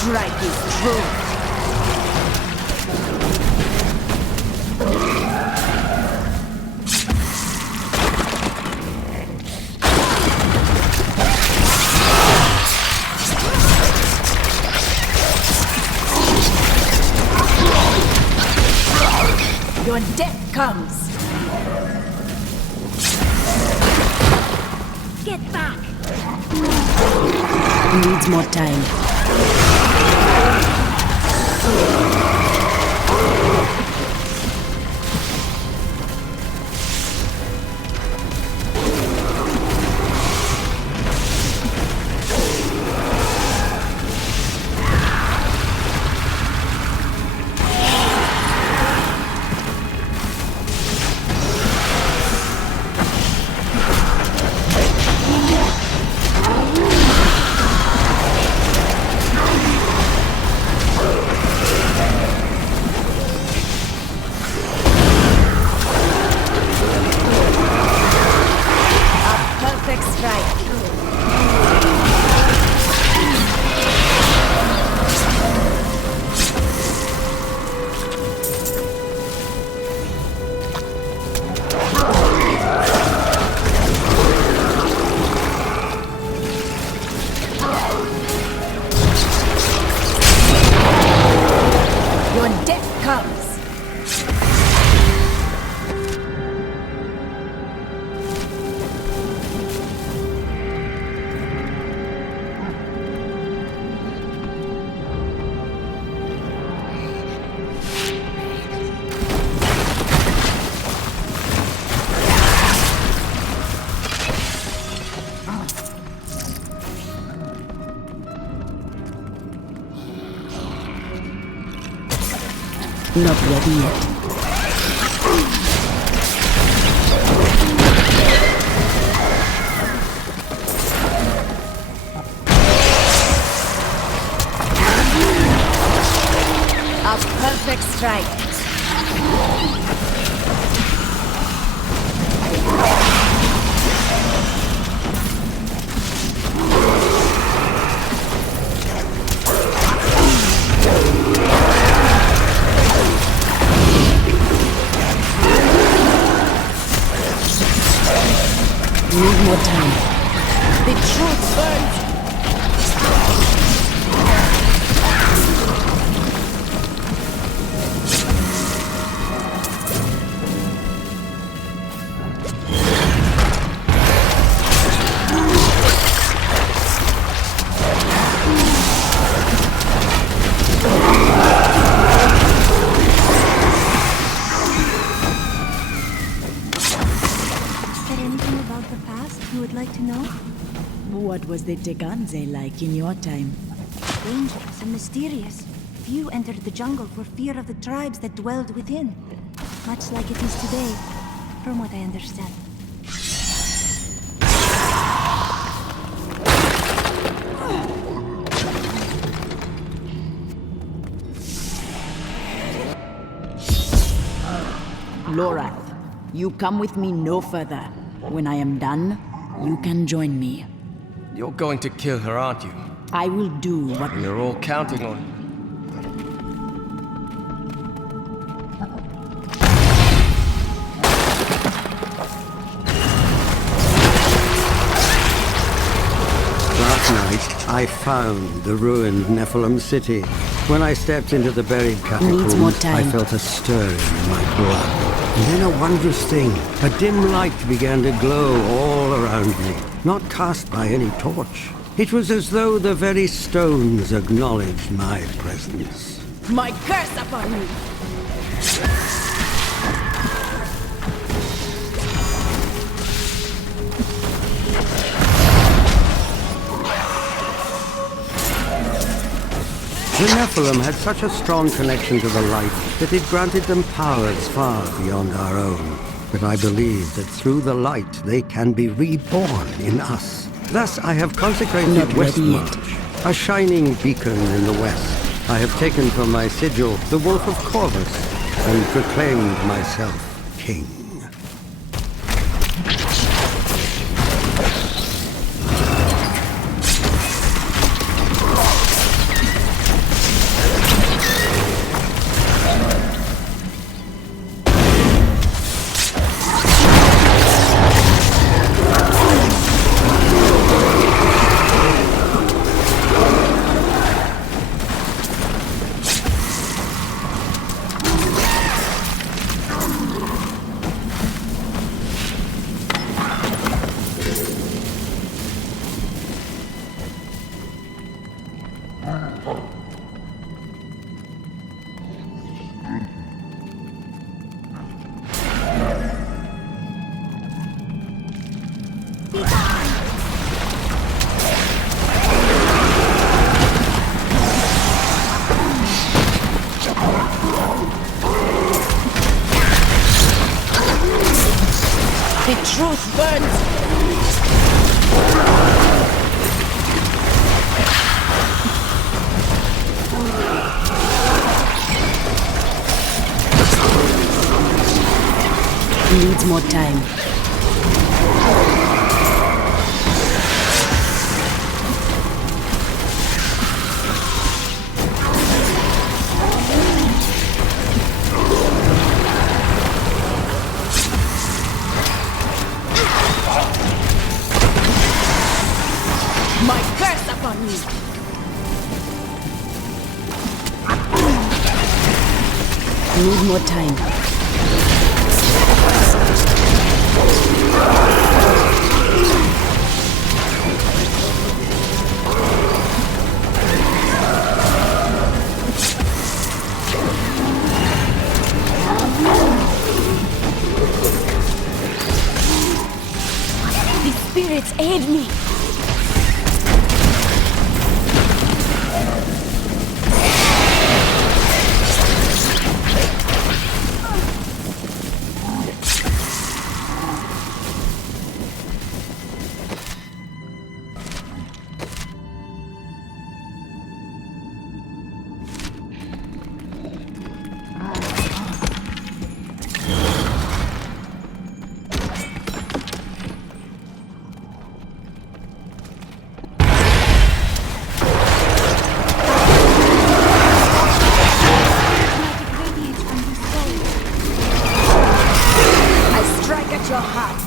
strike is true. Your death comes. Get back! Needs more time. Not ready yet. A perfect strike. Need more time. The truth burns. What was the Teganze like in your time? Dangerous and mysterious. Few entered the jungle for fear of the tribes that dwelled within. Much like it is today, from what I understand. Lorath, you come with me no further. When I am done, you can join me. You're going to kill her, aren't you? I will do what... We're all counting on you. Last night, I found the ruined Nephilim city. When I stepped into the buried catacombs, I felt a stirring in my blood. And then a wondrous thing, a dim light began to glow all around me, not cast by any torch. It was as though the very stones acknowledged my presence. My curse upon you! The Nephilim had such a strong connection to the light that it granted them powers far beyond our own. But I believe that through the light they can be reborn in us. Thus I have consecrated Westmarch, a shining beacon in the west. I have taken from my sigil the Wolf of Corvus and proclaimed myself king. The truth burns. Needs more time. My curse upon you! Need more time. The spirits aid me. Your heart.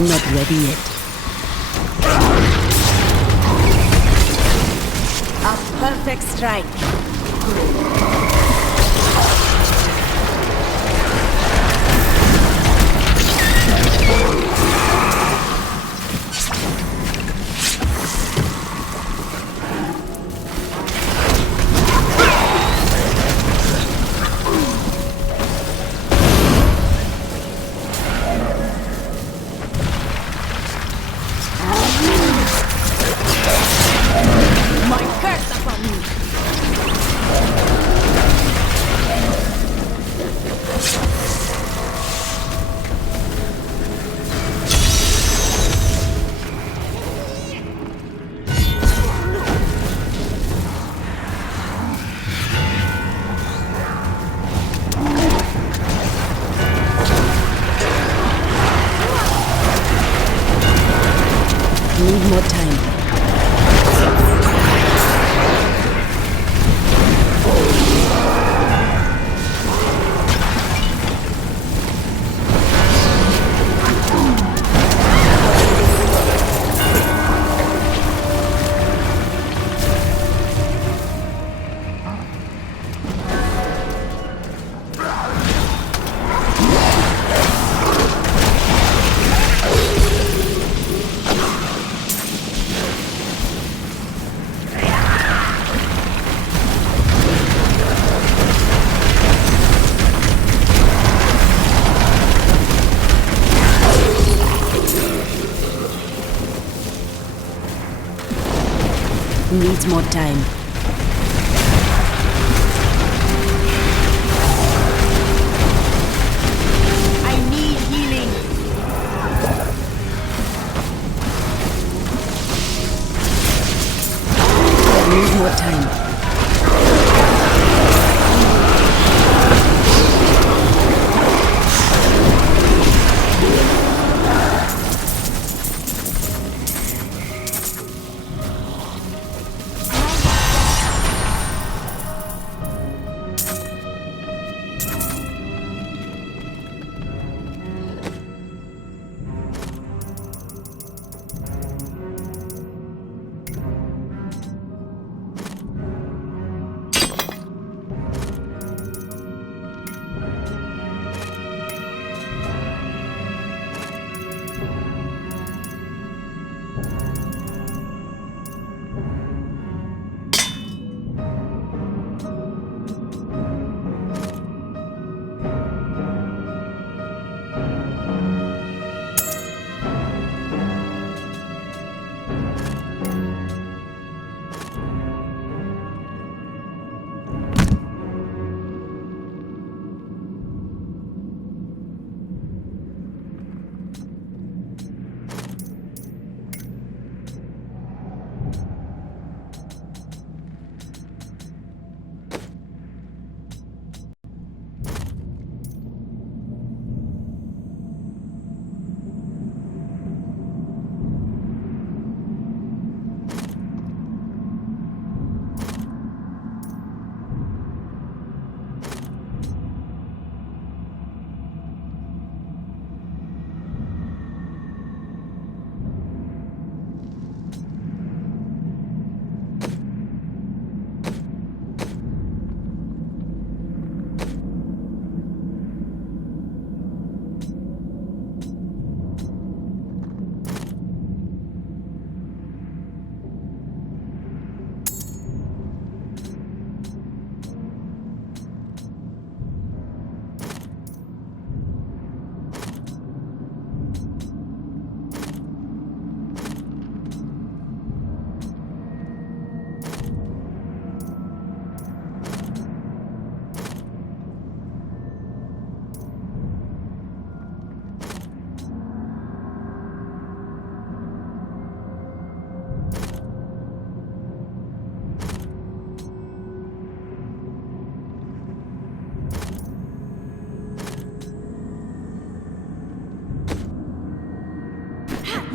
Not ready yet. A perfect strike. Need more time. needs more time. I need healing. I need more time.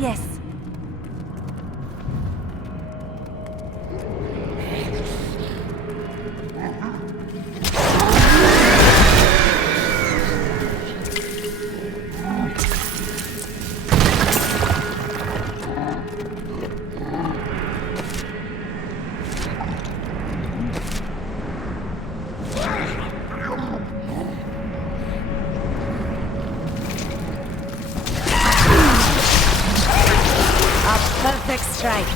Yes. Perfect strike.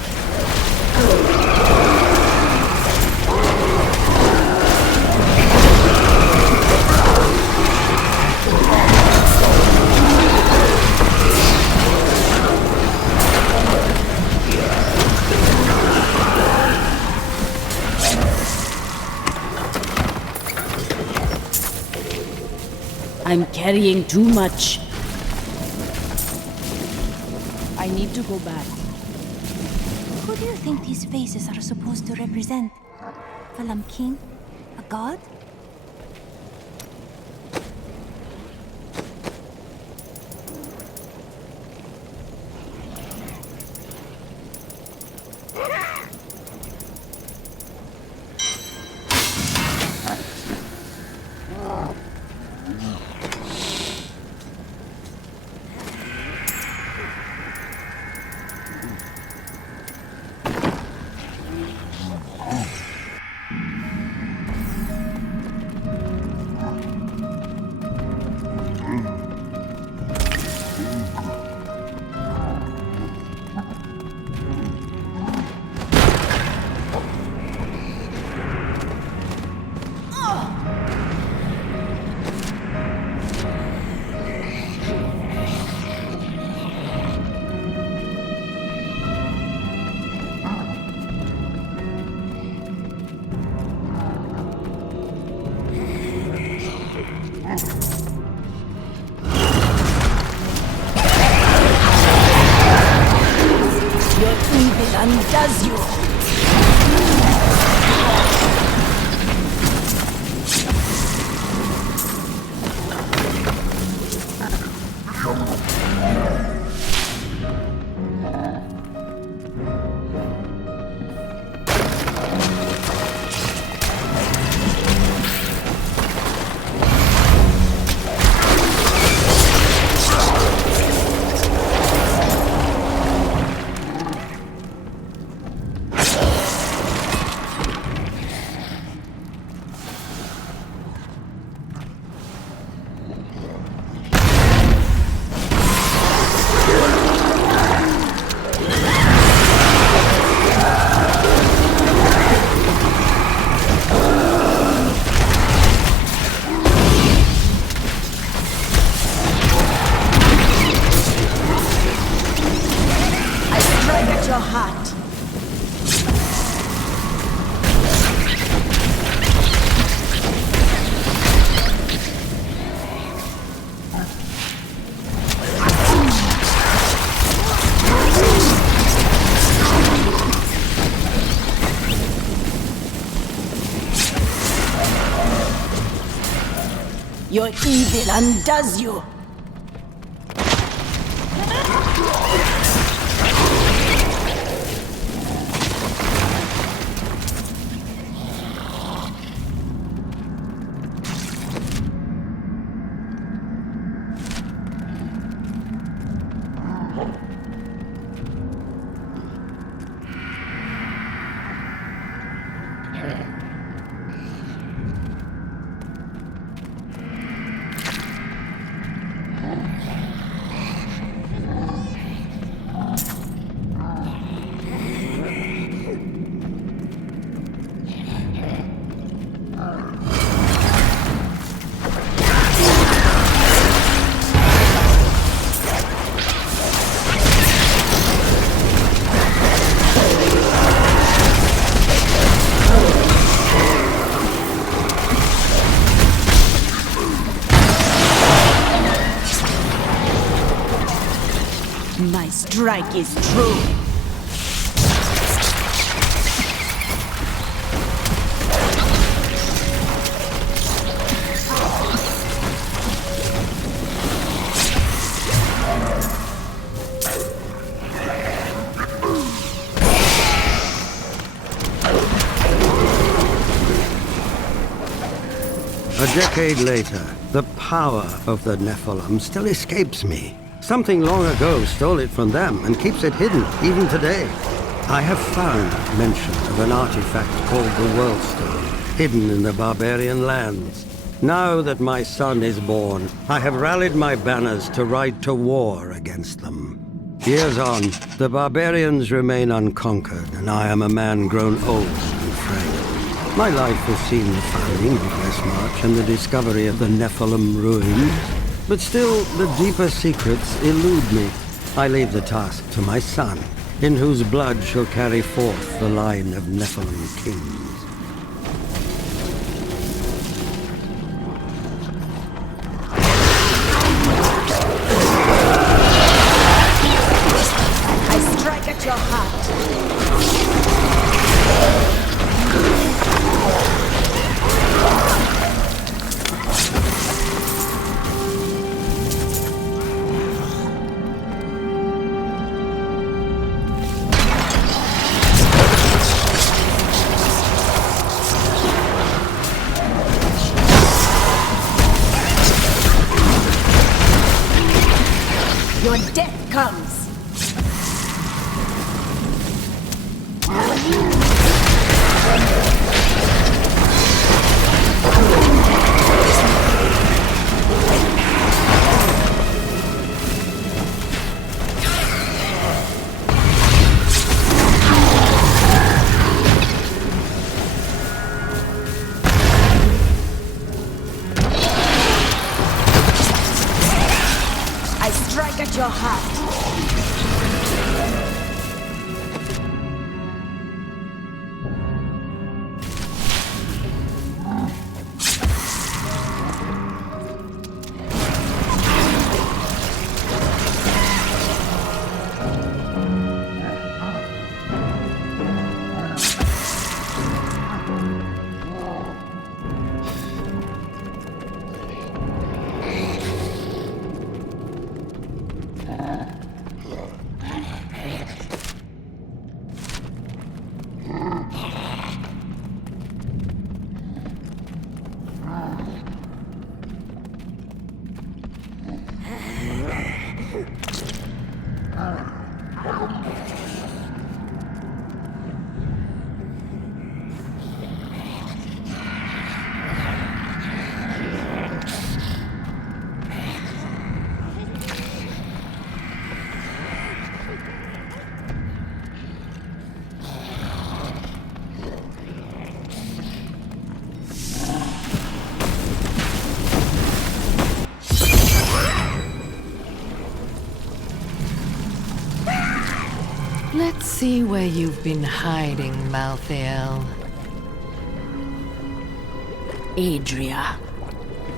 I'm carrying too much. I need to go back. Who do you think these faces are supposed to represent? Valam King? A god? undoes you! Your heart. Your evil undoes you. My strike is true. A decade later, the power of the Nephilim still escapes me. Something long ago stole it from them and keeps it hidden, even today. I have found mention of an artifact called the World Stone, hidden in the barbarian lands. Now that my son is born, I have rallied my banners to ride to war against them. Years on, the barbarians remain unconquered, and I am a man grown old and frail. My life has seen the founding of Westmarch and the discovery of the Nephilim ruins. But still, the deeper secrets elude me. I leave the task to my son, in whose blood shall carry forth the line of Nephilim kings. I strike at your heart. Your death comes. I strike at your heart. Let's see where you've been hiding, Malthael. Adria.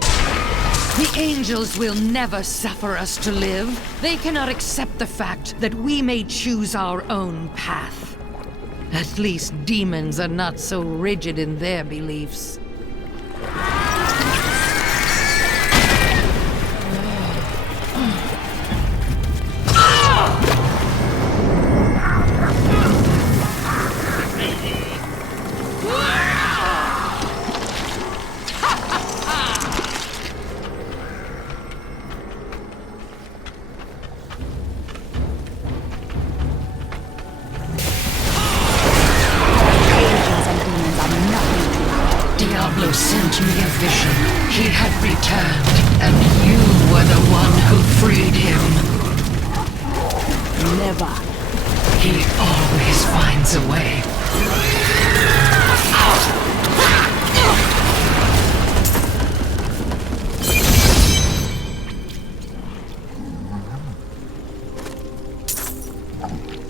The angels will never suffer us to live. They cannot accept the fact that we may choose our own path. At least demons are not so rigid in their beliefs. Diablo sent me a vision. He had returned, and you were the one who freed him. Never. He always finds a way.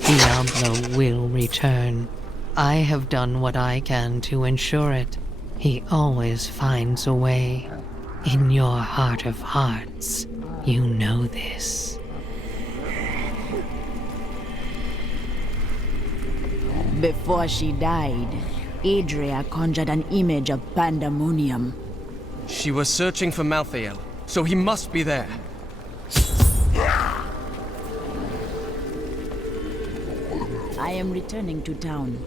Diablo will return. I have done what I can to ensure it. He always finds a way. In your heart of hearts, you know this. Before she died, Adria conjured an image of pandemonium. She was searching for Malthael, so he must be there. I am returning to town.